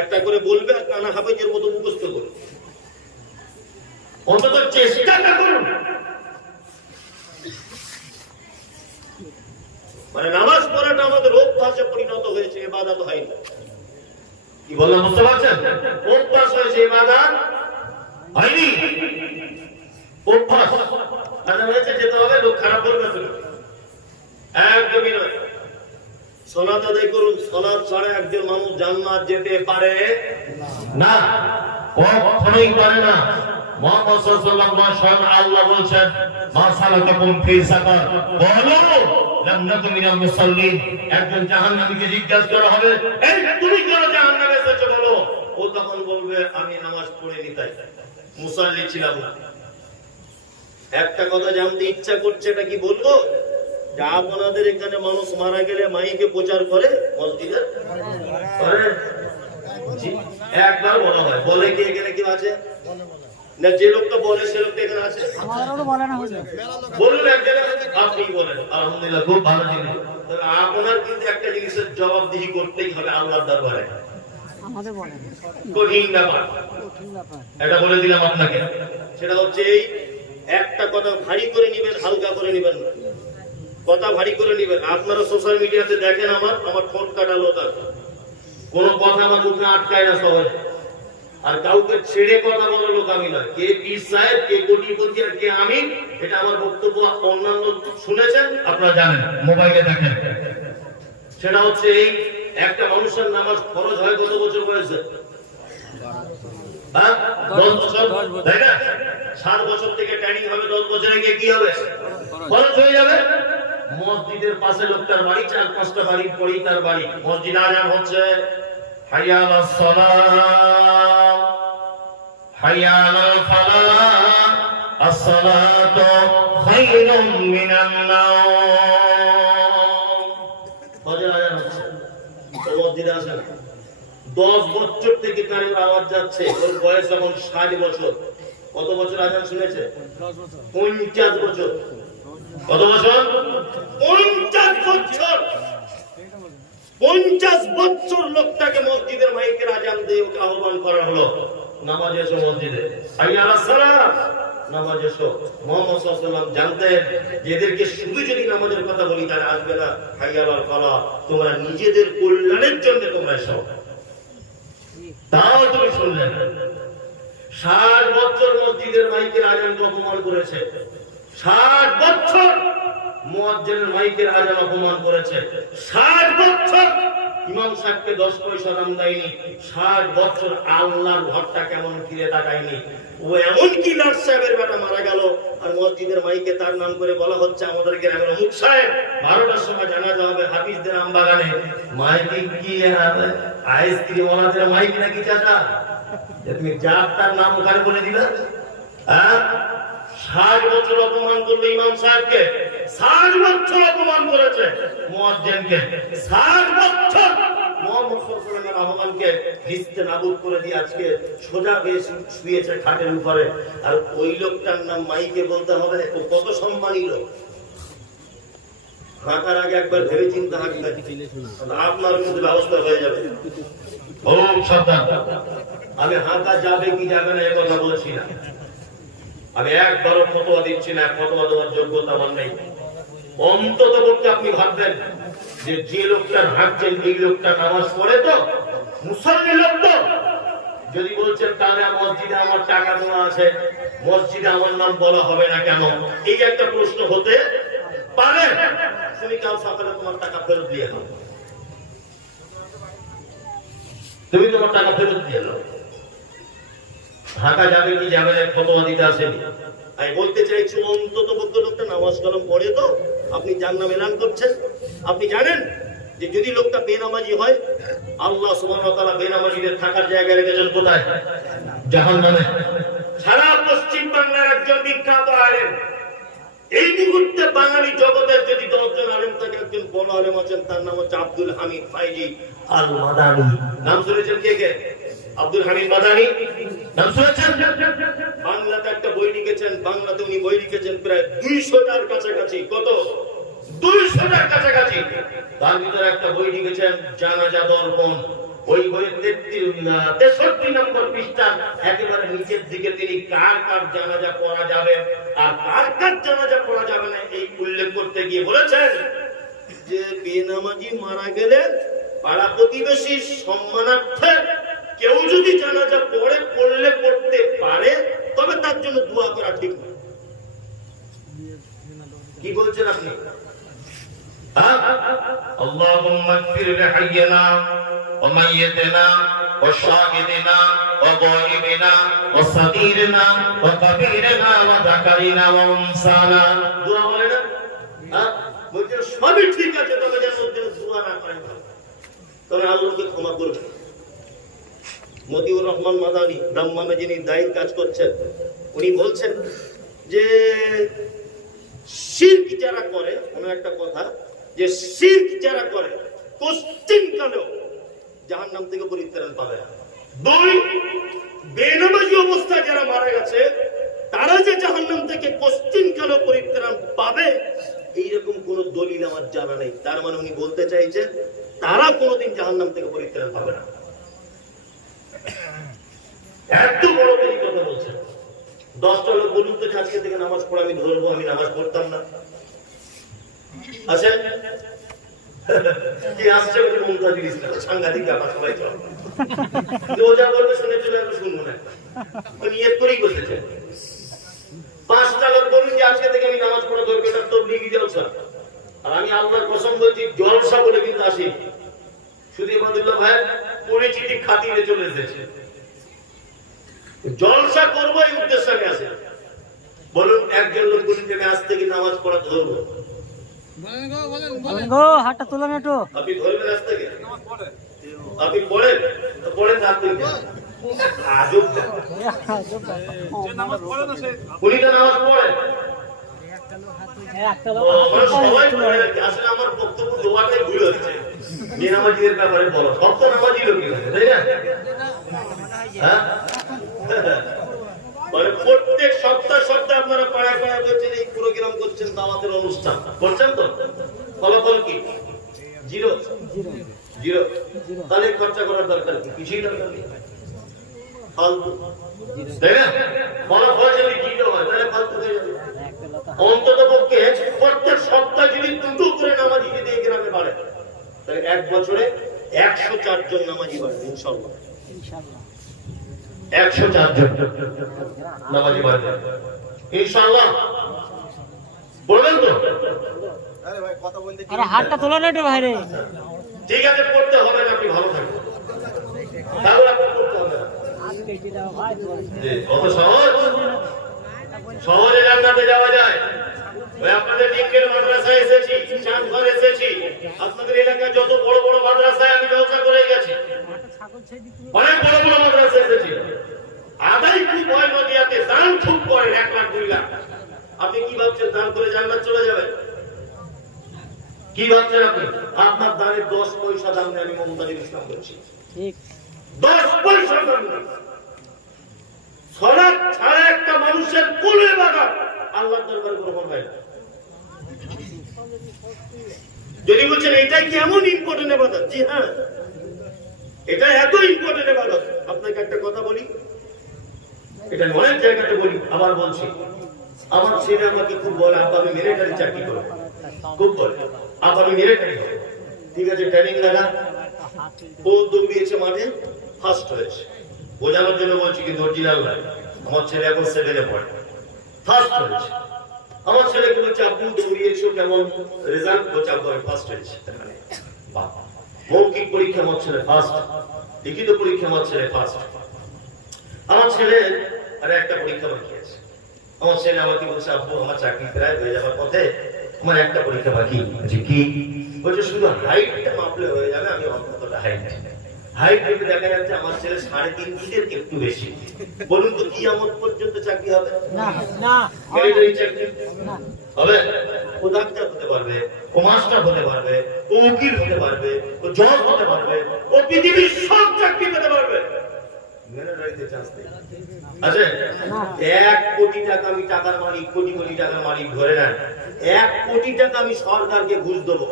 একটা করে বলবে আর কানা হাফেজের মতো মুখস্থ করবে। অন্তত চেষ্টাটা করুন। মানে নামাজ পড়াটা আমাদের অভ্যাসে পরিণত হয়েছে, ইবাদত হয়নি। কি বললাম বুঝতে পারছেন? অভ্যাস হয়েছে, ইবাদত হয়নি। অভ্যাস মানে হয়েছে যেতে হবে, লোক খারাপ বলবে তো একদমই নয়। সালাত আদায় করুন, সালাত ছাড়া একজন মানুষ জান্নাত যেতে পারে না, কখনোই পারে না। মুহাম্মদ সাল্লাল্লাহু আলাইহি ওয়াসাল্লাম আল্লাহ বলেছেন, মা সালাকাকুম ফি সাকার বলো লাম নাকু মিনাল মুসাল্লিন। একজন জাহান্নামীকে জিজ্ঞাসা করা হবে, এই তুমি কেন জাহান্নামে এসেছো বলো। ও তখন বলবে আমি নামাজ পড়িনি, তাই মুসাল্লি ছিলাম না। একটা কথা জানতে ইচ্ছা করছে, এটা কি বলবো? যা আপনাদের এখানে মানুষ মারা গেলে মাইকে প্রচার করে মসজিদে করে, একবার বলা হয়, বলে কি এখানে কেউ আছে না? যে লোকটা বলে সে লোকটা এখানে আছে? বলুন একজন, আপনি বলেন আলহামদুলিল্লাহ, খুব ভালো জিনিস। আপনার কিন্তু একটা জিনিসের জবাবদিহি করতেই হবে আল্লাহর দরবারে। কঠিন ব্যাপার, এটা বলে দিলাম আপনাকে। সেটা হচ্ছে এই একটা কথা ভারী করে নিবেন, হালকা করে নিবেন না। কথা ভারী করে নিবেন। আপনারা সোশ্যাল মিডিয়াতে দেখেন আমার ঠোঁট কাটালো, তার কোন কথা আমার মুখে আটকায় না সবাই। আর কাউকে ছেড়ে কথা বলার লোক আমি নয়। কে পীর সাহেব, কে কোটিপতি আর কে আমি, এটা আমার বক্তব্য অন্যান্য শুনেছেন, আপনারা জানেন, মোবাইলে দেখেন। সেটা হচ্ছে এই একটা মানুষের নামাজ ফরজ হয় কত বছর বয়সে? 10 বছর, তাই না? 7 বছর থেকে ট্রেনিং হবে, 10 বছরে গিয়ে কি হবে? ফরজ হয়ে যাবে। মসজিদের পাশে লোকটার বাড়ি, 4-5টা বাড়ি পরেই তার বাড়ি। মসজিদ আযান হচ্ছে, হাইয়া আলাস সালাম হাইয়া আলাল ফালাহ, আস-সালাতু খায়রুম মিনান নাওম। ফজর আযান হচ্ছে, তো মসজিদে আসেন। 10 বছর থেকে কানের আওয়াজ যাচ্ছে, ওর বয়স এখন 60 বছর। কত বছর আযান শুনেছে? 50 বছর। কত বছর? 50 বছর। 50 বছর লোকটাকে মসজিদের মাইকের আজান দিয়ে ওকে আহ্বান করা হলো, নামাজ এসো মসজিদে, হাইয়া আলাস সালাত, নামাজ এসো। মুহাম্মদ সাল্লাল্লাহু আলাইহি ওয়াসাল্লাম জানতেন যে এদেরকে শুধু যদি নামাজের কথা বলি তাহলে আসবে না, হাইয়া আলাল ফালাহ, তোমরা নিজেদের কল্যাণের জন্য তোমরা এসো। তাও তুমি শুনলেন। 60 বছর মসজিদের মাইকের আজানকে অপমান করেছে, 60 বছর মুয়াজ্জিনের মাইকের আজান অপমান করেছে, 60 বছর ইমাম সাহেবকে 10 পয়সা দাম দেয়নি, 60 বছর আল্লাহর ঘরটা কেমন ফিরে তাকায়নি। ও এমন কি লাট সাহেবের বেটা মারা গেল আর মসজিদের মাইকে তার নাম করে বলা হচ্ছে আমাদের গ্রামের অমুক সাহেব 12টার সময় জানাজা হবে হাফিজদের আমবাগানে। মাইকে কি আইসক্রিম ওনাদের মাইক নাকি চাচা, যে তুমি যার তার নাম ওখানে বলে দিলে? হ্যাঁ, 60 বছর অপমান করলো ইমাম সাহেবকে, 60 বছর অপমান করেছে মুয়াজ্জিনকে, 60 বছর মুহাম্মদ সাল্লাল্লাহু আলাইহি ওয়াসাল্লামের আহ্বানকে ভিস্তে নাবুদ করে দিয়ে আজকে সোজা বেশি শুয়েছে খাটের উপরে। আর ওই লোকটার নাম মাইকে বলতে হবে? ও কত সম্মানী লোক। হাঁটার আগে একবার ভেবে চিন্তা হাঁটবেন, আপনার কিন্তু ব্যবস্থা হয়ে যাবে। ও সাবধান, আমি হাঁটা যাবে কি যাবে না এ কথা বলছি না, আমি একবারও ফতোয়া দিচ্ছি না, ফতোয়া দেওয়ার যোগ্যতা আমার নেই। অন্তত পক্ষে আপনি ভাববেন যে যে লোকটা হাঁটছেন এই লোকটা নামাজ পড়ে তো, মুসল্লি লোক তো। যদি বলছেন তাহলে মসজিদে আমার টাকা দেওয়া আছে, মসজিদে আমার নাম বলা হবে না কেন, এই একটা প্রশ্ন হতে পারে। তুমি কাল সকালে তোমার টাকা ফেরত দিয়ে দাও, তুমি তোমার টাকা ফেরত দিয়ে দাও। ঢাকা যাবে কি যাবে না ফতোয়া দিতে আসেনি। আমি বলতে চাইছি অন্তত পক্ষে লোকটা নামাজ কালাম পড়ে তো। আপনি জান্নাত এলান করছেন, আপনি জানেন যে যদি লোকটা বেনামাজি হয় আল্লাহ সুবহানাহু ওয়া তাআলা বেনামাজিদের থাকার জায়গা রেখেছেন কোথায়? জাহান্নামে। সারা পশ্চিম বাংলার একজন বিখ্যাত আলেম, এই মুহূর্তে বাঙালি জগতের যদি 10 জন আলেম থাকে একজন বড় আলেম আছেন, তার নাম হচ্ছে আব্দুল হামিদ ফাইজি আল মাদানী। নাম শুনেছেন কে কে? আব্দুল হামিদ মাদানী নাম শুনেছেন? বাংলাতে একটা বই লিখেছেন, বাংলাতে উনি বই লিখেছেন প্রায় 200টার কাছাকাছি। কত? 200টার কাছাকাছি। তার ভিতরে একটা বই লিখেছেন জানাজা দর্পণ। ওই বইয়ের 63 নম্বর পৃষ্ঠা একেবারে নিচের দিকে তিনি কার কার জানাজা পড়া যাবে আর কার কার জানাজা পড়া যাবে না এই উল্লেখ করতে গিয়ে বলেছেন যে বেনামাজি মারা গেলে পাড়া প্রতিবেশীর সম্মানার্থে কেউ যদি জানাজা পড়তে পারে তবে তার জন্য দোয়া করা ঠিক না। কি বলছেন আপনি? আল্লাহুম্মা ইগফির লিহাইয়িনা ওয়া মাইয়িতিনা ওয়া শাহিদিনা ওয়া গায়িবিনা ওয়া সাগীরিনা ওয়া কাবীরিনা ওয়া যাকারিনা ওয়া উনসানা। দোয়া বলে না? বলছেন সবই ঠিক আছে, তবে যার মধ্যে দোয়া না করেন তবে আল্লাহকে ক্ষমা করবেন। মতিউর রহমান মাদানী দাম্মামে যিনি দায়ীর কাজ করছেন, উনি বলছেন যে শিরক যারা করে, এমন একটা কথা যে শিরক যারা করে কোশ্চিন কালেও জাহান্নাম থেকে পরিত্রাণ পাবে না। 2, বেনামাজি অবস্থায় যারা মারা গেছে তারা যে জাহান্নাম থেকে কোশ্চিন কালেও পরিত্রাণ পাবে এইরকম কোন দলিল আমার জানা নেই। তার মানে উনি বলতে চাইছেন তারা কোনোদিন জাহান্নাম থেকে পরিত্রাণ পাবে না। এত বড় তিনি কথা বলছেন। 10টা লোক বলুন তো আজকে থেকে নামাজ পড়া আমি ধরবো, আমি নামাজ পড়তাম না। আছেন কি আসছে মুমতাজুল ইসলাম সাংঘাতিক ব্যাপার, সবাই চল রোজা বলবে শুনে চলে আমি শুনবো না, নিয়ত করেই বসেছে। 5টা লোক বলুন যে আজকে থেকে আমি নামাজ পড়া ধরবো, এটা তাবলীগি জলসা। আর আমি আল্লাহর কসম বলছি জলসা বলে কিন্তু আসি, শুধু ইমাদুল্লাহ ভাই পরিচিতি খাতিরে চলে এসেছে। জলসা করবো এই উদ্দেশ্য আমি আসে। বলুন একজন লোক বলুন যে আজ থেকে নামাজ পড়া ধরবো, হাতটা তোলেন একটু। আপনি ধরবেন আজ থেকে? আপনি পড়েন তো পড়েন না, আপনি আজব উনি তো নামাজ পড়েন। সবাই পড়ে, আসলে আমার বক্তব্য দোয়াটাই ভুল হচ্ছে। বেনামাজিদের ব্যাপারে বলো, সব তো নামাজি লোকই আছে, তাই না? মানে প্রত্যেক সপ্তাহে আপনারা পাড়ায় পাড়ায় বলছেন এই প্রোগ্রাম করছেন, দাওয়াতের অনুষ্ঠান করছেন তো, ফলাফল কি? Zero zero. তাহলে খরচা করার দরকার কি? কিছুই দরকার নেই, ফালতু, তাই না? ফলাফল যদি জিরো হয় তাহলে ফালতু হয়ে যাবে। অন্তত পক্ষে প্রত্যেক সপ্তাহে যদি দুটো করে নামাজি যদি এই গ্রামে বাড়ে, তাহলে এক বছরে 104 জন নামাজি বাড়বে ইনশাআল্লাহ। 104 জন নামাজি বাড়বে ইনশাআল্লাহ। বলবেন তো? আরে ভাই কথা বলতে, আরে হাতটা তোলা না একটু বাইরে। ঠিক আছে, পড়তে হবে না, আপনি ভালো থাকবেন, তাহলে আপনি পড়তে হবে না। কত সহজ, সহজে জান্নাতে যাওয়া যায়। ওই আপনাদের দিকের মাদ্রাসায় এসেছি, চাঁদঘর এসেছি, আপনাদের এলাকায় যত বড় বড় মাদ্রাসায় আমি জলসা করে গেছি, অনেক বড় বড় মাদ্রাসায় এসেছি। আদাই খুব হয় নদিয়াতে, দান খুব করেন 1 লাখ 2 লাখ। আপনি কি ভাবছেন দান করে জান্নাত চলে যাবে? কি ভাবছেন আপনি? আপনার দানের 10 পয়সা দাম নেই, আমি মমতাজুল ইসলাম বলছি, ঠিক 10 পয়সা দাম নেই। সালাত ছাড়া একটা মানুষের কোলে বাগান আল্লাহর দরবারে গ্রহণ হয় না। যদি বলছেন এটা কি এমন ইম্পর্টেন্ট ইবাদত, জি হ্যাঁ, এটা এত ইম্পর্টেন্ট ইবাদত। আপনাকে একটা কথা বলি, এটা অনেক জায়গাতে বলি, আবার বলছি। আমার ছেলে আমাকে খুব বলে, আব্বা আমি মিলিটারি চাকরি করব, খুব বলে আব্বা আমি মিলিটারি করব। ঠিক আছে, ট্রেনিং লাগা। ও দৌড়িয়েছে মাঠে, ফার্স্ট হয়েছে। বোঝানোর জন্য বলছি, কিন্তু অরিজিনাল নাই। আমার ছেলে এখন 7-এ পড়ে, ফার্স্ট হয়েছে। আমার ছেলেকে বলছে আপনি দৌড়িয়েছো কেমন রেজাল্ট? বলছে আব্বু আমি ফার্স্ট হয়েছি। বাহ, মৌখিক পরীক্ষা আমার ছেলে ফার্স্ট, লিখিত পরীক্ষা আমার ছেলে ফার্স্ট। আমার ছেলে আরে একটা পরীক্ষা বাকি আছে। আমার ছেলে আমাকে বলছে আব্বু আমার চাকরি প্রায় হয়ে যাওয়ার পথে, আমার একটা পরীক্ষা বাকি। বলছে কি? বলছে শুধু হাইটটা মাপলে হয়ে যাবে। আমি অন্ততটা হাইট দেখে দেখা যাচ্ছে আমার ছেলে 3.5 ফিটের একটু বেশি। বলুন তো কিয়ামত পর্যন্ত চাকরি হবে? না না মিলিটারি চাকরি হবে? ও ডাক্তার হতে পারবে, ও মাস্টার হতে পারবে, ও উকিল হতে পারবে, ও জজ হতে পারবে, ও পৃথিবীর সব চাকরি পেতে পারবে। মিলিটারিতে চান্স নেই। আচ্ছা, 1 কোটি টাকা আমি টাকার মালিক, কোটি কোটি টাকার মালিক ধরে নেন। 1 কোটি টাকা আমি সরকারকে ঘুষ দেবো,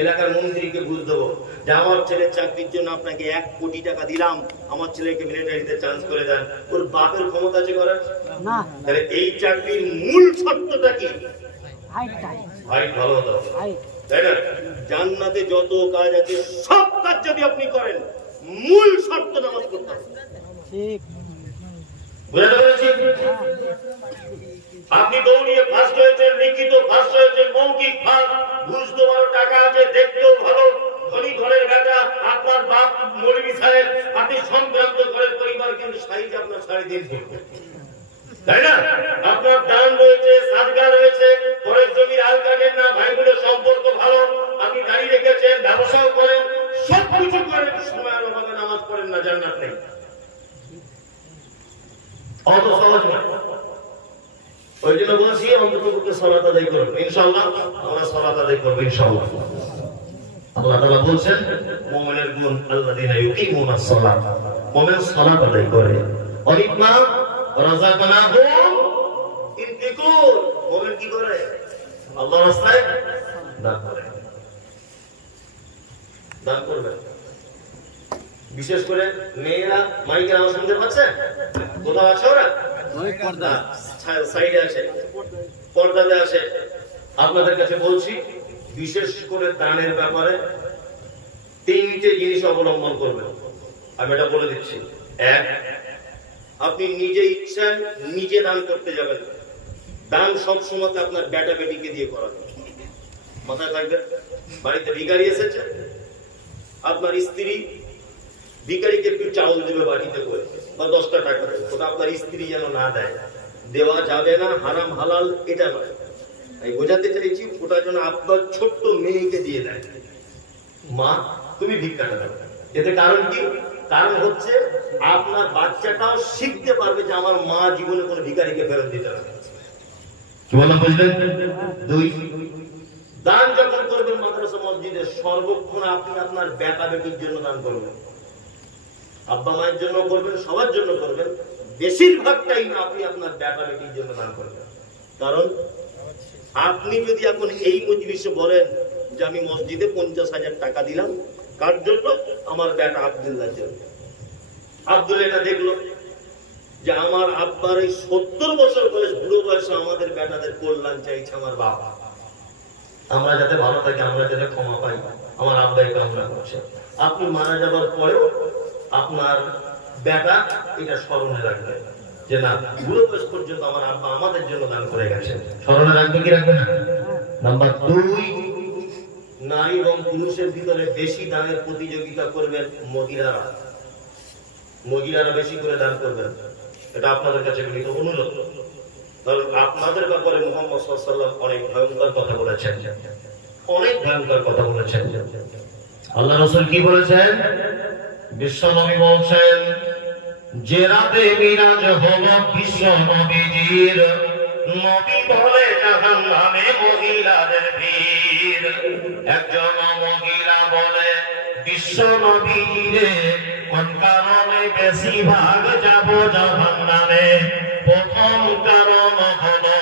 এলাকার মন্ত্রীকে ঘুষ দেবো যে আমার ছেলের চাকরির জন্য আপনাকে 1 কোটি টাকা দিলাম, আমার ছেলেকে মিলিটারিতে চান্স করে দেন। ওর বাপের ক্ষমতা আছে করার? না। তাহলে এই চাকরির মূল শর্তটা কি? হাইট ভালো হতে হবে, তাই না? জান্নাতে যত কাজ আছে সব কাজ যদি আপনি করেন, মূল শর্ত নামাজ পড়তে হবে। ঠিক বুঝতে পেরেছি? আপনি দৌড়িয়ে ফার্স্ট হয়েছেন, লিখিত ফার্স্ট হয়েছেন, মৌখিক ফার্স্ট, ঘুষ দেওয়ার টাকা আছে, দেখতেও ভালো, ধনী ঘরের বেটা, আপনার বাপ মৌলভী সাহেব, আপনি সম্ভ্রান্ত ঘরের পরিবার, কিন্তু সাইজ আপনার 3.5 ফুট, তাই না? আপনার দান রয়েছে, সাদকা রয়েছে, ঘরের জমির আল কাটেন না, ভাই বোনের সম্পর্ক ভালো, আপনি গাড়ি রেখেছেন, ব্যবসাও করেন, সবকিছু করেন, সময়ের অভাবে নামাজ পড়েন না, জান্নাত নেই। অত সহজ নয়। ওই জন্য বলছি অন্তত সালাত আদায় করুন ইনশাআল্লাহ। আমরা সালাত আদায় করব ইনশাআল্লাহ। আল্লাহ তাআলা বলেন মুমিনের গুণ আল্লাযীনা ইউকিমুনাস সালাত, মুমিন সালাত আদায় করে। ওয়ামিম্মা রাযাকনাহুম ইনফিকুন, মুমিন কি করে? আল্লাহর রাস্তায় দান করে, দান করবে। বিশেষ করে মেয়েরা মাইকের আওয়াজ শুনতে পাচ্ছেন? কোথাও আছে ওরা? সাইডে আসে, পর্দাতে আসে। আপনাদের কাছে বলছি, বিশেষ করে দানের ব্যাপারে 3টে জিনিস অবলম্বন করবেন। আমি এটা বলে দিচ্ছি। 1, আপনি নিজে ইচ্ছায় নিজে দান করতে যাবেন। দান সবসময় আপনার বেটা বেটিকে দিয়ে করাবেন, মাথায় থাকবে। বাড়িতে ভিখারি এসেছে, আপনার স্ত্রী ভিখারিকে একটু চাউল দেবে বাড়িতে করে, বা 10টা টাকা দেবে, ওটা আপনার স্ত্রী যেন না দেয়। দেওয়া যাবে না, হারাম হালাল এটা নয়। আমি বোঝাতে চাইছি ওটা যেন আপনার ছোট্ট মেয়েকে দিয়ে দেয়। মা তুমি ভিক্ষাটা দাও, এতে কারণ কি? কারণ হচ্ছে আপনার বাচ্চাটাও শিখতে পারবে যে আমার মা জীবনে কোনো ভিখারিকে ফেরত দিতে হবে। কি বললাম বুঝলেন? 2, দান যখন করবেন মাদ্রাসা মসজিদে, সর্বক্ষণ আপনি আপনার বেটা বেটির জন্য দান করবেন। আব্বা মায়ের জন্য করবেন, সবার জন্য করবেন। বেশিরভাগ টাইম আপনি আপনার বেটা বেটির জন্য দান করবেন। কারণ আপনি যদি এখন এই মজলিসে বলেন যে আমি মসজিদে 50,000 টাকা দিলাম, কার জন্য? আমার বেটা আব্দুল্লাহর জন্য। আব্দুল্লাহ এটা দেখলো যে আমার আব্বার এই 70 বছর বয়স, বুড়ো বয়সে আমাদের বেটাদের কল্যাণ চাইছে আমার বাবা, আমরা যাতে ভালো থাকি, আমরা যাতে ক্ষমা পাই, আমার আব্বাই কামনা করছে। আপনি মারা যাবার পরেও আপনার বেটা এটা স্মরণে রাখবে যে না, বুড়ো বয়স পর্যন্ত আমার আব্বা আমাদের জন্য দান করে গেছেন। স্মরণে রাখবে কি রাখবে না? নাম্বার 2, নারী এবং পুরুষের ভিতরে বেশি দানের প্রতিযোগিতা করবেন মহিলারা। মহিলারা বেশি করে দান করবেন, এটা আপনাদের কাছে বিনীত অনুরোধ। কারণ আপনাদের ব্যাপারে মুহাম্মদ সাল্লাল্লাহু আলাইহি ওয়াসাল্লাম অনেক ভয়ঙ্কর কথা বলেছেন, অনেক ভয়ঙ্কর কথা বলেছেন। আল্লাহ রাসূল কি বলেছেন? বিশ্বনবী বলেছেন যে রাতে মিরাজ হলো বিশ্ব নবীজির, নবী বলে জাহান্নামে মহিলাদের ভিড়। একজন মহিলা বলে বিশ্ব নবীজিরে কোন কারণে বেশিরভাগ যাব জাহান্নামে? প্রথম কারণ হলো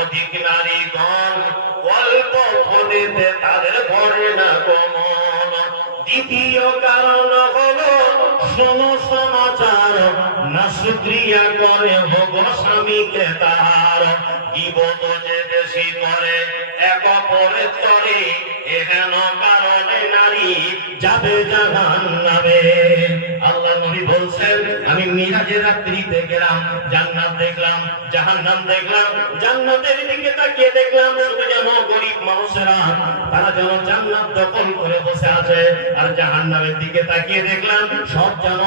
অধিক নারীগণ, অল্প ফলেতে তাদের ঘরে না গমন। দ্বিতীয় কারণ হলো শোনো সমাচার, না শুকরিয়া করে হোক স্বামীকে তার। গীবত যে বেশি করে এক অপরের তরে, এহেন কারণে নারী যাবে জাহান্নামে। আল্লাহ নবী বলছেন আমি মিরাজের রাত্রিতে গেলাম, জান্নাত দেখলাম, জাহান্নাম দেখলাম। জান্নাতের দিকে তাকিয়ে দেখলাম শুধু যেন গরিব মানুষেরা, তারা যেন জান্নাত দখল করে বসে আছে, আর জাহান্নামের দিকে তাকিয়ে দেখলাম সব যেন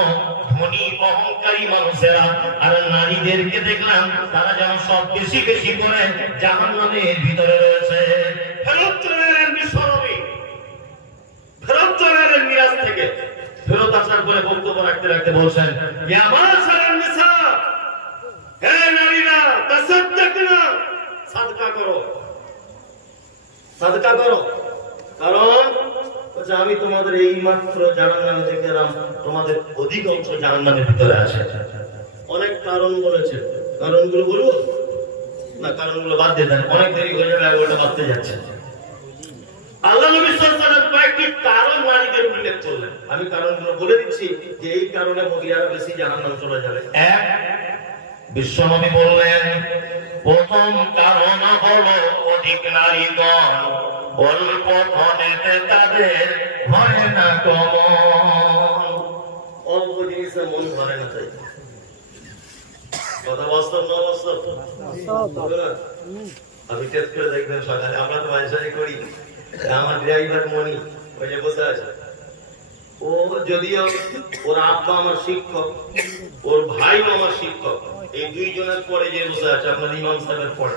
ধনী অহংকারী মানুষেরা। আর নারীদেরকে দেখলাম তারা যেন সব বেশি বেশি করে জাহান্নামের ভিতরে রয়েছে। ফেরত চলে এলেন বিশ্বনবী, ফেরত চলে এলেন মিরাজ থেকে। ফেরত আসার পরে বক্তব্য রাখতে রাখতে বলছেন ইয়া মাশারান নিসা, হে নারীরা, তাসাদদাকনা, সাদকা করো, সাদকা করো। কারণ আমি তোমাদের এই মাত্র জাহান্নামে দেখলাম তোমাদের অধিকাংশ জাহান্নামের ভিতরে আছে। অনেক কারণ বলেছে, কারণগুলো বলবো না? কারণগুলো বাদ দিয়ে দেন, অনেক দেরি হয়ে যাবে, ওটা বাদতে যাচ্ছে। আল্লাহ নবী সাল্লাল্লাহু আলাইহি ওয়াসাল্লাম কয়েকটি কারণ নারীদের উল্লেখ করলেন। আমি কারণগুলো বলে দিচ্ছি যে এই কারণে মহিলারা বেশি জাহান্নামে চলে যাবে। এক, বিশ্বনবী বললেন প্রথম কারণ হলো অধিক নারীগণ, অল্প ধনেতে তাদের হয় না গমন। অল্প জিনিসে মন ভরে না, তাই কথা বাস্তব না বাস্তব? আপনি টেস্ট করে দেখবেন সকালে, আমরা তো মাঝে করি। আমার ড্রাইভার মনি ওই যে বসে আছে, ও যদিও ওর আব্বা আমার শিক্ষক, ওর ভাই আমার শিক্ষক, এই দুইজনের পরে যে বসে আছে আপনার ইমাম সাহেবের পরে,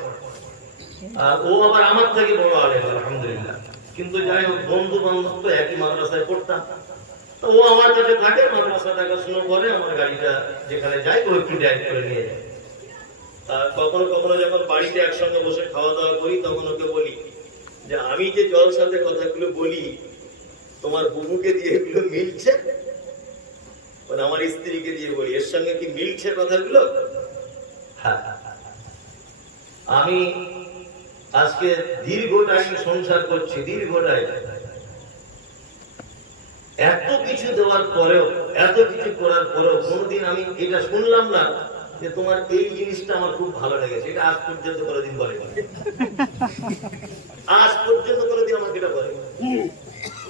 আর ও আবার আমার থেকে বড় আলেম আলহামদুলিল্লাহ। কিন্তু যাই হোক, বন্ধু বান্ধব তো একই মাদ্রাসায় পড়তাম, তো ও আমার কাছে থাকে, মাদ্রাসা দেখাশোনা করে, আমার গাড়িটা যেখানে যাই ও একটু ড্রাইভ করে নিয়ে যায়। কখনো কখনো যখন বাড়িতে একসঙ্গে বসে খাওয়া দাওয়া করি তখন ওকে বলি যে আমি যে জলসাতে কথাগুলো বলি তোমার বুবুকে দিয়ে এগুলো মিলছে? মানে আমার স্ত্রীকে দিয়ে বলি, এর সঙ্গে কি মিলছে কথাগুলো? হ্যাঁ। আমি আজকে দীর্ঘ টাইম সংসার করছি, দীর্ঘ টাইম, এত কিছু দেওয়ার পরেও, এত কিছু করার পরেও কোনোদিন আমি এটা শুনলাম না যে তোমার এই জিনিসটা আমার খুব ভালো লেগেছে। এটা আজ পর্যন্ত কোনোদিন বলে, আজ পর্যন্ত কোনোদিন আমাকে এটা বলে।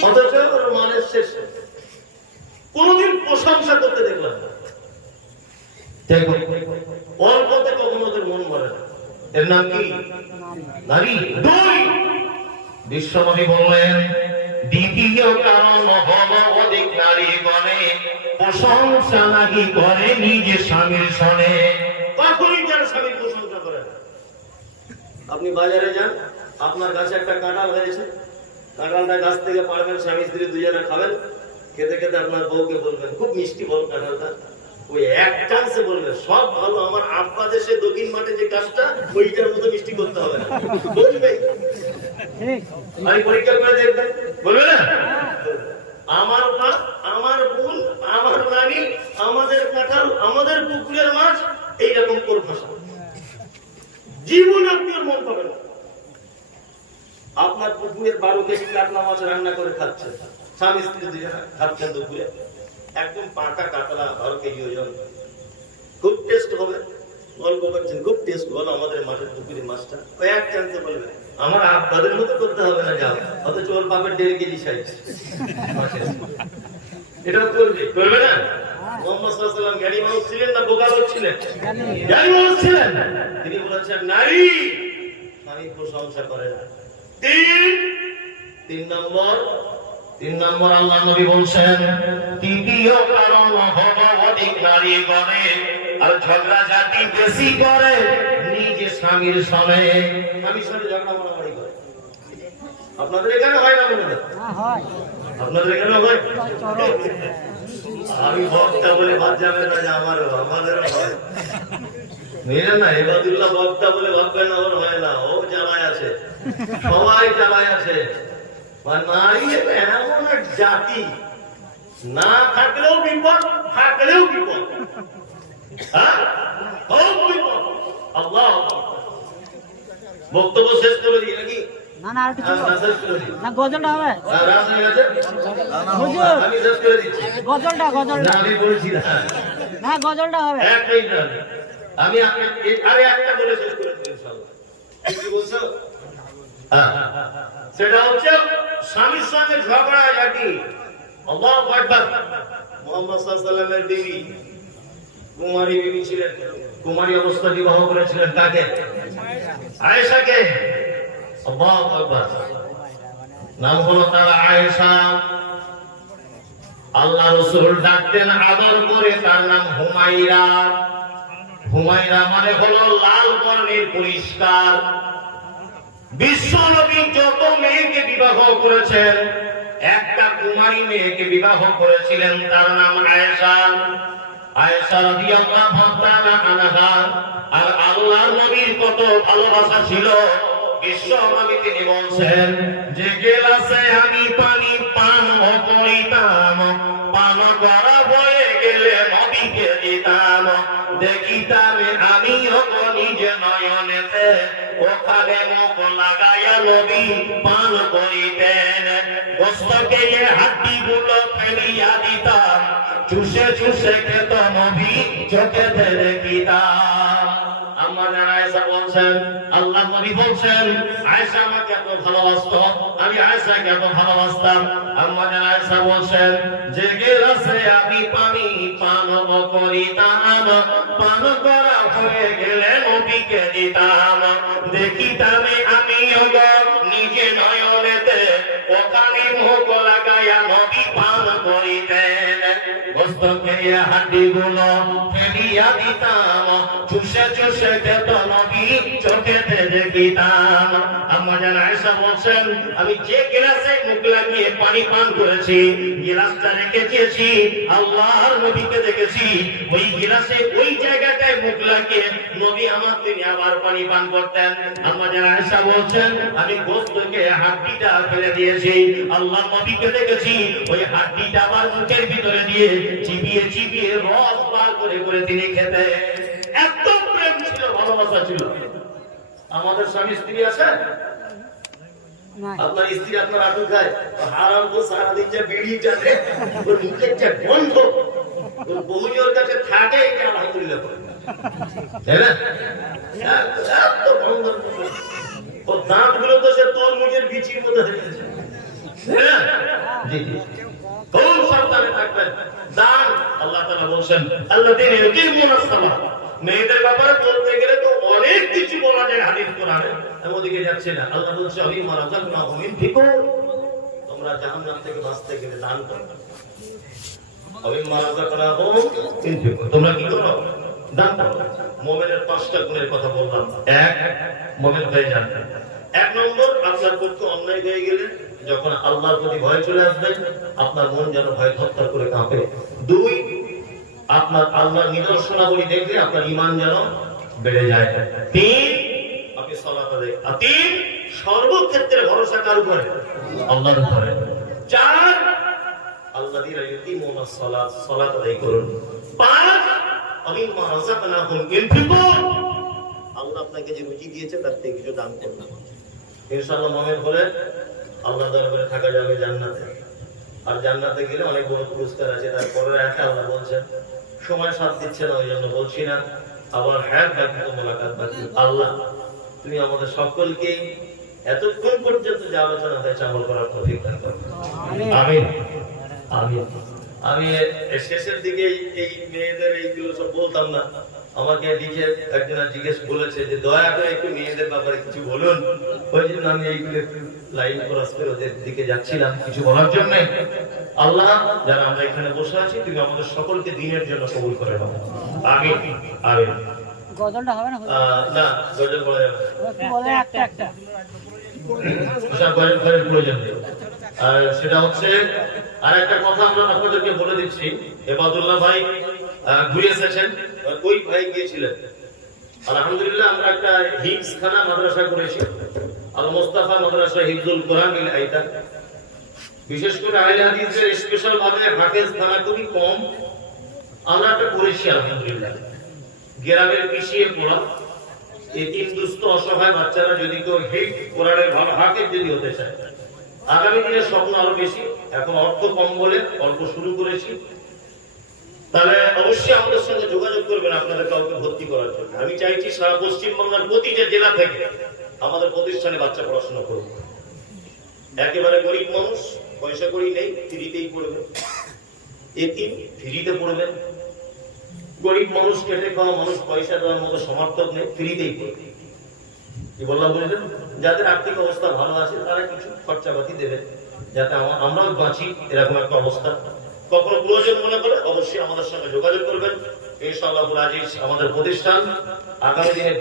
অথচ মানের শেষ কোনোদিন প্রশংসা করতে দেখলাম না। অল্পতে কখনো ওদের মন ভরে না। এর নাম কি? নারী। দুই, বিশ্বনবী বললেন দ্বিতীয় কারণ হলো অধিক নারীগণে প্রশংসা নাকি করে নিজে স্বামীর সনে। কখনই যার স্বামীর প্রশংসা করে না। আপনি বাজারে যান, আপনার গাছে একটা কাঁঠাল হয়েছে, কাঁঠালটা গাছ থেকে পাড়বেন, স্বামী স্ত্রী দুজনে খাবেন, খেতে খেতে আপনার বউকে বলবেন খুব মিষ্টি বল কাঁঠালটা, ওই এক চান্সে বলবে সব ভালো, আমার আব্বা দেশে দক্ষিণ মাঠে যে গাছটা ওইটার মতো মিষ্টি করতে হবে না, বলবে। আমি পরীক্ষা করে দেখবেন, বলবে না? আমার মা, আমার বোন, আমার নানি, আমাদের কাঁঠাল, আমাদের পুকুরের মাছ জীবন আপনি আর মন পাবেন না। আপনার পুকুরের 12 কেজি কাতলা মাছ রান্না করে খাচ্ছেন, স্বামী স্ত্রী দুজনে খাচ্ছেন দুপুরে, একদম পাকা কাতলা 12 কেজি ওজন, খুব টেস্ট হবে। গল্প করছেন খুব টেস্ট বলো আমাদের মাঠের পুকুরের মাছটা, এক চান্সে বলবে আমার আপনাদের মতো করতে হবে না, যা অথচ ওর বাপের 1.5 কেজি সাইজ মাছের। এটা করবে না? মোহাম্মদ সাল্লাল্লাহু আলাইহি ওয়াসাল্লাম জ্ঞানী মানুষ ছিলেন না বোকা লোক ছিলেন? জ্ঞানী মানুষ ছিলেন। তিনি বলেছেন নারী স্বামী প্রশংসা করে না। তিন নম্বর আল্লাহ নবী বলছেন তৃতীয় কারণ হলো অধিক নারী করে আর ঝগড়া জাতি বেশি করে নিজে স্বামীর সঙ্গে। স্বামীর সাথে ঝগড়া মারামারি করে। আপনাদের এখানে হয় না মনে হয়? হয়। আপনাদের এখানে হয়? আমি বক্তা বলে বাদ যাবে না যে আমাদেরও হয়। বুঝলেন না? এবাদুল্লাহ বক্তা বলে ভাববেন না ওর হয় না, ও জ্বালায় আছে, সবাই জ্বালায় আছে। নারী এমন এক জাতি, না থাকলেও বিপদ, থাকলেও বিপদ। আল্লাহ বক্তব্য শেষ করে দিই নাকি? না না আর কিছু শেষ করে দিই না, গজলটা হবে। রাত হয়ে গেছে, হুজুর আমি শেষ করে দিচ্ছি। গজলটা না আমি বলছি না, না গজলটা হবে। এক মিনিট আমি আরে একটা বলে শেষ করে দিচ্ছি ইনশাআল্লাহ। কি বলছো? সেটা হচ্ছে স্বামীর সঙ্গে ঝগড়া জাতি। আল্লাহু আকবার। মুহাম্মদ সাল্লাল্লাহু আলাইহি ওয়াসাল্লামের বিবি কুমারী বিবি ছিলেন, কুমারী অবস্থা বিবাহ করেছিলেন কাকে? আয়েশাকে। আল্লাহু আকবার। নাম হলো তার আয়েশা। আল্লাহ রাসূল ডাকতেন আদর করে তার নাম হুমায়রা। হুমায়রা মানে হলো লাল বর্ণের পরিষ্কার। বিশ্ব নবী যত মেয়েকে বিবাহ করেছেন একটা কুমারী মেয়েকে বিবাহ করেছিলেন, তার নাম আয়েশা। আয়েশা রাদিয়াল্লাহু তাআলা আনহা। আর আল্লাহর নবীর কত ভালোবাসা ছিল বিশ্ব নবী তিনি বলছেন যে গেলাসে আমি পানি পান করিতাম, পান করা হয়ে গেলে নবীকে দিতাম, দেখিতাম আমিও নিজে নয়নেতে ওখানে মুখ লাগাইয়া নবী পান করিতেন। গোস্তকে হাড্ডি গুলো ফেলিয়া দিতাম, চুষে চুষে খেত নবী চোখেতে দেখিতাম। আমাদের আয়েশা বলছেন আল্লাহ নবী বলছেন আয়েশা আমাকে এত ভালোবাসতো, আমি আয়েশাকে এত ভালোবাসতাম। আমাদের আয়েশা বলছেন যে গেলাসে আমি পানি পান করিতাম, পান করা হয়ে গেলে নবীকে দিতাম, দেখিতাম আমিও নিজে নয়নেতে ওখানে মুখ লাগাইয়া নবী পান করিতেন। গোস্তকে হাড্ডি গুলো ফেলিয়া দিতাম, চুষে চুষে খেত নবী চোখেতে দেখিতাম। আমাদের আয়েশা বলছেন আমি যে গ্লাসে মুখ লাগিয়ে পানি পান করেছি, গ্লাসটা রেখে দিয়েছি, আল্লাহর নবীকে দেখেছি ওই গ্লাসে ওই জায়গাটায় মুখ লাগিয়ে নবী আমার তিনি আবার পানি পান করতেন। আমাদের আয়েশা বলছেন আমি গোস্তকে হাড্ডিটা ফেলে দিয়েছি, আল্লাহ নবীকে দেখেছি ওই হাড্ডিটা আবার মুখের ভিতরে দিয়ে চিবিয়ে চিবিয়ে রস বার করে করে তিনি খেতে। এত প্রেম ছিল, ভালোবাসা ছিল। আমাদের স্বামী স্ত্রী আছে, আপনার স্ত্রী আপনার আটু খায়, হারাম তো সারাদিন যে বিড়ি টানে, ওর মুখের যে গন্ধ, ওর বহুজোর কাছে থাকে, এটা আলহামদুলিল্লাহ করে, তাই না? এত গন্ধ, ওর দাঁত গুলো তো সে তরমুজের বিচির মধ্যে হয়ে গেছে, তাই না? জি জি, কোন সাবধানে থাকবেন। দান আল্লাহ তাআলা বলছেন আল্লাযীনা ইউকিমুনাস সালাহ। মেয়েদের ব্যাপারে বলতে গেলে তো অনেক কিছু বলা যায় হাদিস কোরআনে, আমি ওদিকে যাচ্ছি না। আল্লাহ বলছে আমিমা রাযাকনাহুম ইনফিকু, তোমরা জাহান্নাম থেকে বাঁচতে গেলে দান করো। আমিমা রাযাকনাহুম ইনফিকু, তোমরা কি করো? দান করো। মুমিনের 5টা গুণের কথা বললাম। 1 মুমিন হয়ে যান। 1 নম্বর আপনার পক্ষে অন্যায় হয়ে গেলে যখন আল্লাহর প্রতি ভয় চলে আসবে আপনার মন যেন ভয় থরথর করে কাঁপে। 2 আপনার আল্লাহর নিদর্শনাবলী দেখলে আপনার ঈমান যেন বেড়ে যায়। 3 আপনি সালাত আদায়। 3 সর্বক্ষেত্রে ভরসা কার উপরে? আল্লাহর উপরে। 4 আল্লাযীনা ইউকিমুনাস সালাত, সালাত আদায় করুন। 5 আমিম্মা রাযাকনাহুম ইনফিকুন, আল্লাহ আপনাকে যে রুচি দিয়েছে তার থেকে কিছু দান করুন। ইনশাআল্লাহ মমিন হলে আল্লাহ দরবারে থাকা যাবে জান্নাতে। আর জান্নাতে গেলে অনেক বড় পুরস্কার আছে। তারপরে একটা আল্লাহ বলছেন, সময় সাথ দিচ্ছে না, ওই জন্য বলছি না। আবার হ্যাঁ বাকি তো মোলাকাত বাকি। আল্লাহ তুমি আমাদের সকলকে এতক্ষণ পর্যন্ত যে আলোচনা হয়েছে আমল করার তৌফিক দান করো। আমিন আমিন। আমি শেষের দিকে এই মেয়েদের এইগুলো সব বলতাম না। আমাকে লিখে একজন জিজ্ঞেস বলেছে যে দয়া করে একটু মেয়েদের ব্যাপারে কিছু বলুন। ওই জন্য আমি এইগুলো একটু লাইন ক্রস করে ওদের দিকে যাচ্ছিলাম কিছু বলার জন্য। আল্লাহ যারা আমরা এখানে বসে আছি তুমি আমাদের সকলকে দিনের জন্য কবুল করে নাও। আমিন আমিন। গজলটা হবে না? না গজল বলা যাবে বলে একটা একটা গজল করার প্রয়োজন নেই। আর সেটা হচ্ছে আর একটা কথা আমরা আপনাদেরকে বলে দিচ্ছি। এবাদুল্লাহ ভাই ঘুরে এসেছেন, ওই ভাই গিয়েছিলেন। আলহামদুলিল্লাহ আমরা একটা হিফজ খানা মাদ্রাসা করেছি, আল মুস্তাফা মাদ্রাসা হিফজুল কোরআন ইল আইতা। বিশেষ করে আহলে হাদিসের স্পেশাল ভাবে হাফেজ খানা খুবই কম আমরা একটা করেছি আলহামদুলিল্লাহ। গ্রামের পিছিয়ে পড়া এতিম দুস্থ অসহায় বাচ্চারা যদি কেউ হিফজ কোরআনের ভালো হাফেজ যদি হতে চায়, আগামী দিনের স্বপ্ন আরো বেশি। এখন অর্থ কম বলে অল্প শুরু করেছি, তাহলে অবশ্যই আমাদের সঙ্গে যোগাযোগ করবেন আপনাদের কাউকে ভর্তি করার জন্য। আমি চাইছি সারা পশ্চিমবাংলার প্রতিটা জেলা থেকে আমাদের প্রতিষ্ঠানে বাচ্চা পড়াশোনা করবে। একেবারে গরিব মানুষ, পয়সা করি নেই, ফ্রিতেই পড়বে। এতিম ফ্রিতে পড়বেন। গরিব মানুষ, খেটে খাওয়া মানুষ, পয়সা দেওয়ার মতো সমর্থক নেই, ফ্রিতেই পড়বে। কি বললাম বুঝলেন? যাদের আর্থিক অবস্থা ভালো আছে তারা কিছু খরচাপাতি দেবে যাতে আমরাও বাঁচি, এরকম একটা অবস্থা। কখনো প্রয়োজন মনে করে অবশ্যই আমাদের সঙ্গে যোগাযোগ করবেন। ইনশাআল্লাহুল আজিজ আমাদের প্রতিষ্ঠান আগামী দিনে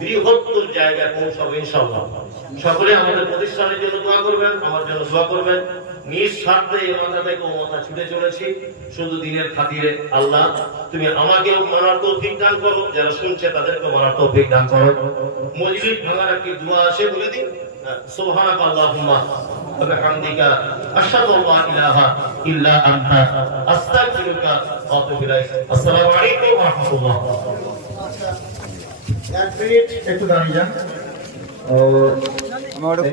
বৃহত্তর জায়গায় পৌঁছাবে ইনশাআল্লাহ। সকলে আমাদের প্রতিষ্ঠানের জন্য দোয়া করবেন, আমার জন্য দোয়া করবেন। নিঃস্বার্থে এই মাথা থেকে ও মাথা ছুটে চলেছি শুধু দিনের খাতিরে। আল্লাহ তুমি আমাকেও মানার তৌফিক দান করো, যারা শুনছে তাদেরকে মানার তৌফিক দান করো। মজলিস ভাঙার একটি দোয়া আছে, বলে দিন। সুবহানাক আল্লাহুম্মা ওয়া বিহামদিকা আশহাদু আল্লা ইলাহা ইল্লা আনতা আস্তাগফিরুকা ওয়া আতুবু ইলাইক। আসসালামু আলাইকুম ওয়া রাহমাতুল্লাহ। এক মিনিট একটু দাঁড়িয়ে যান।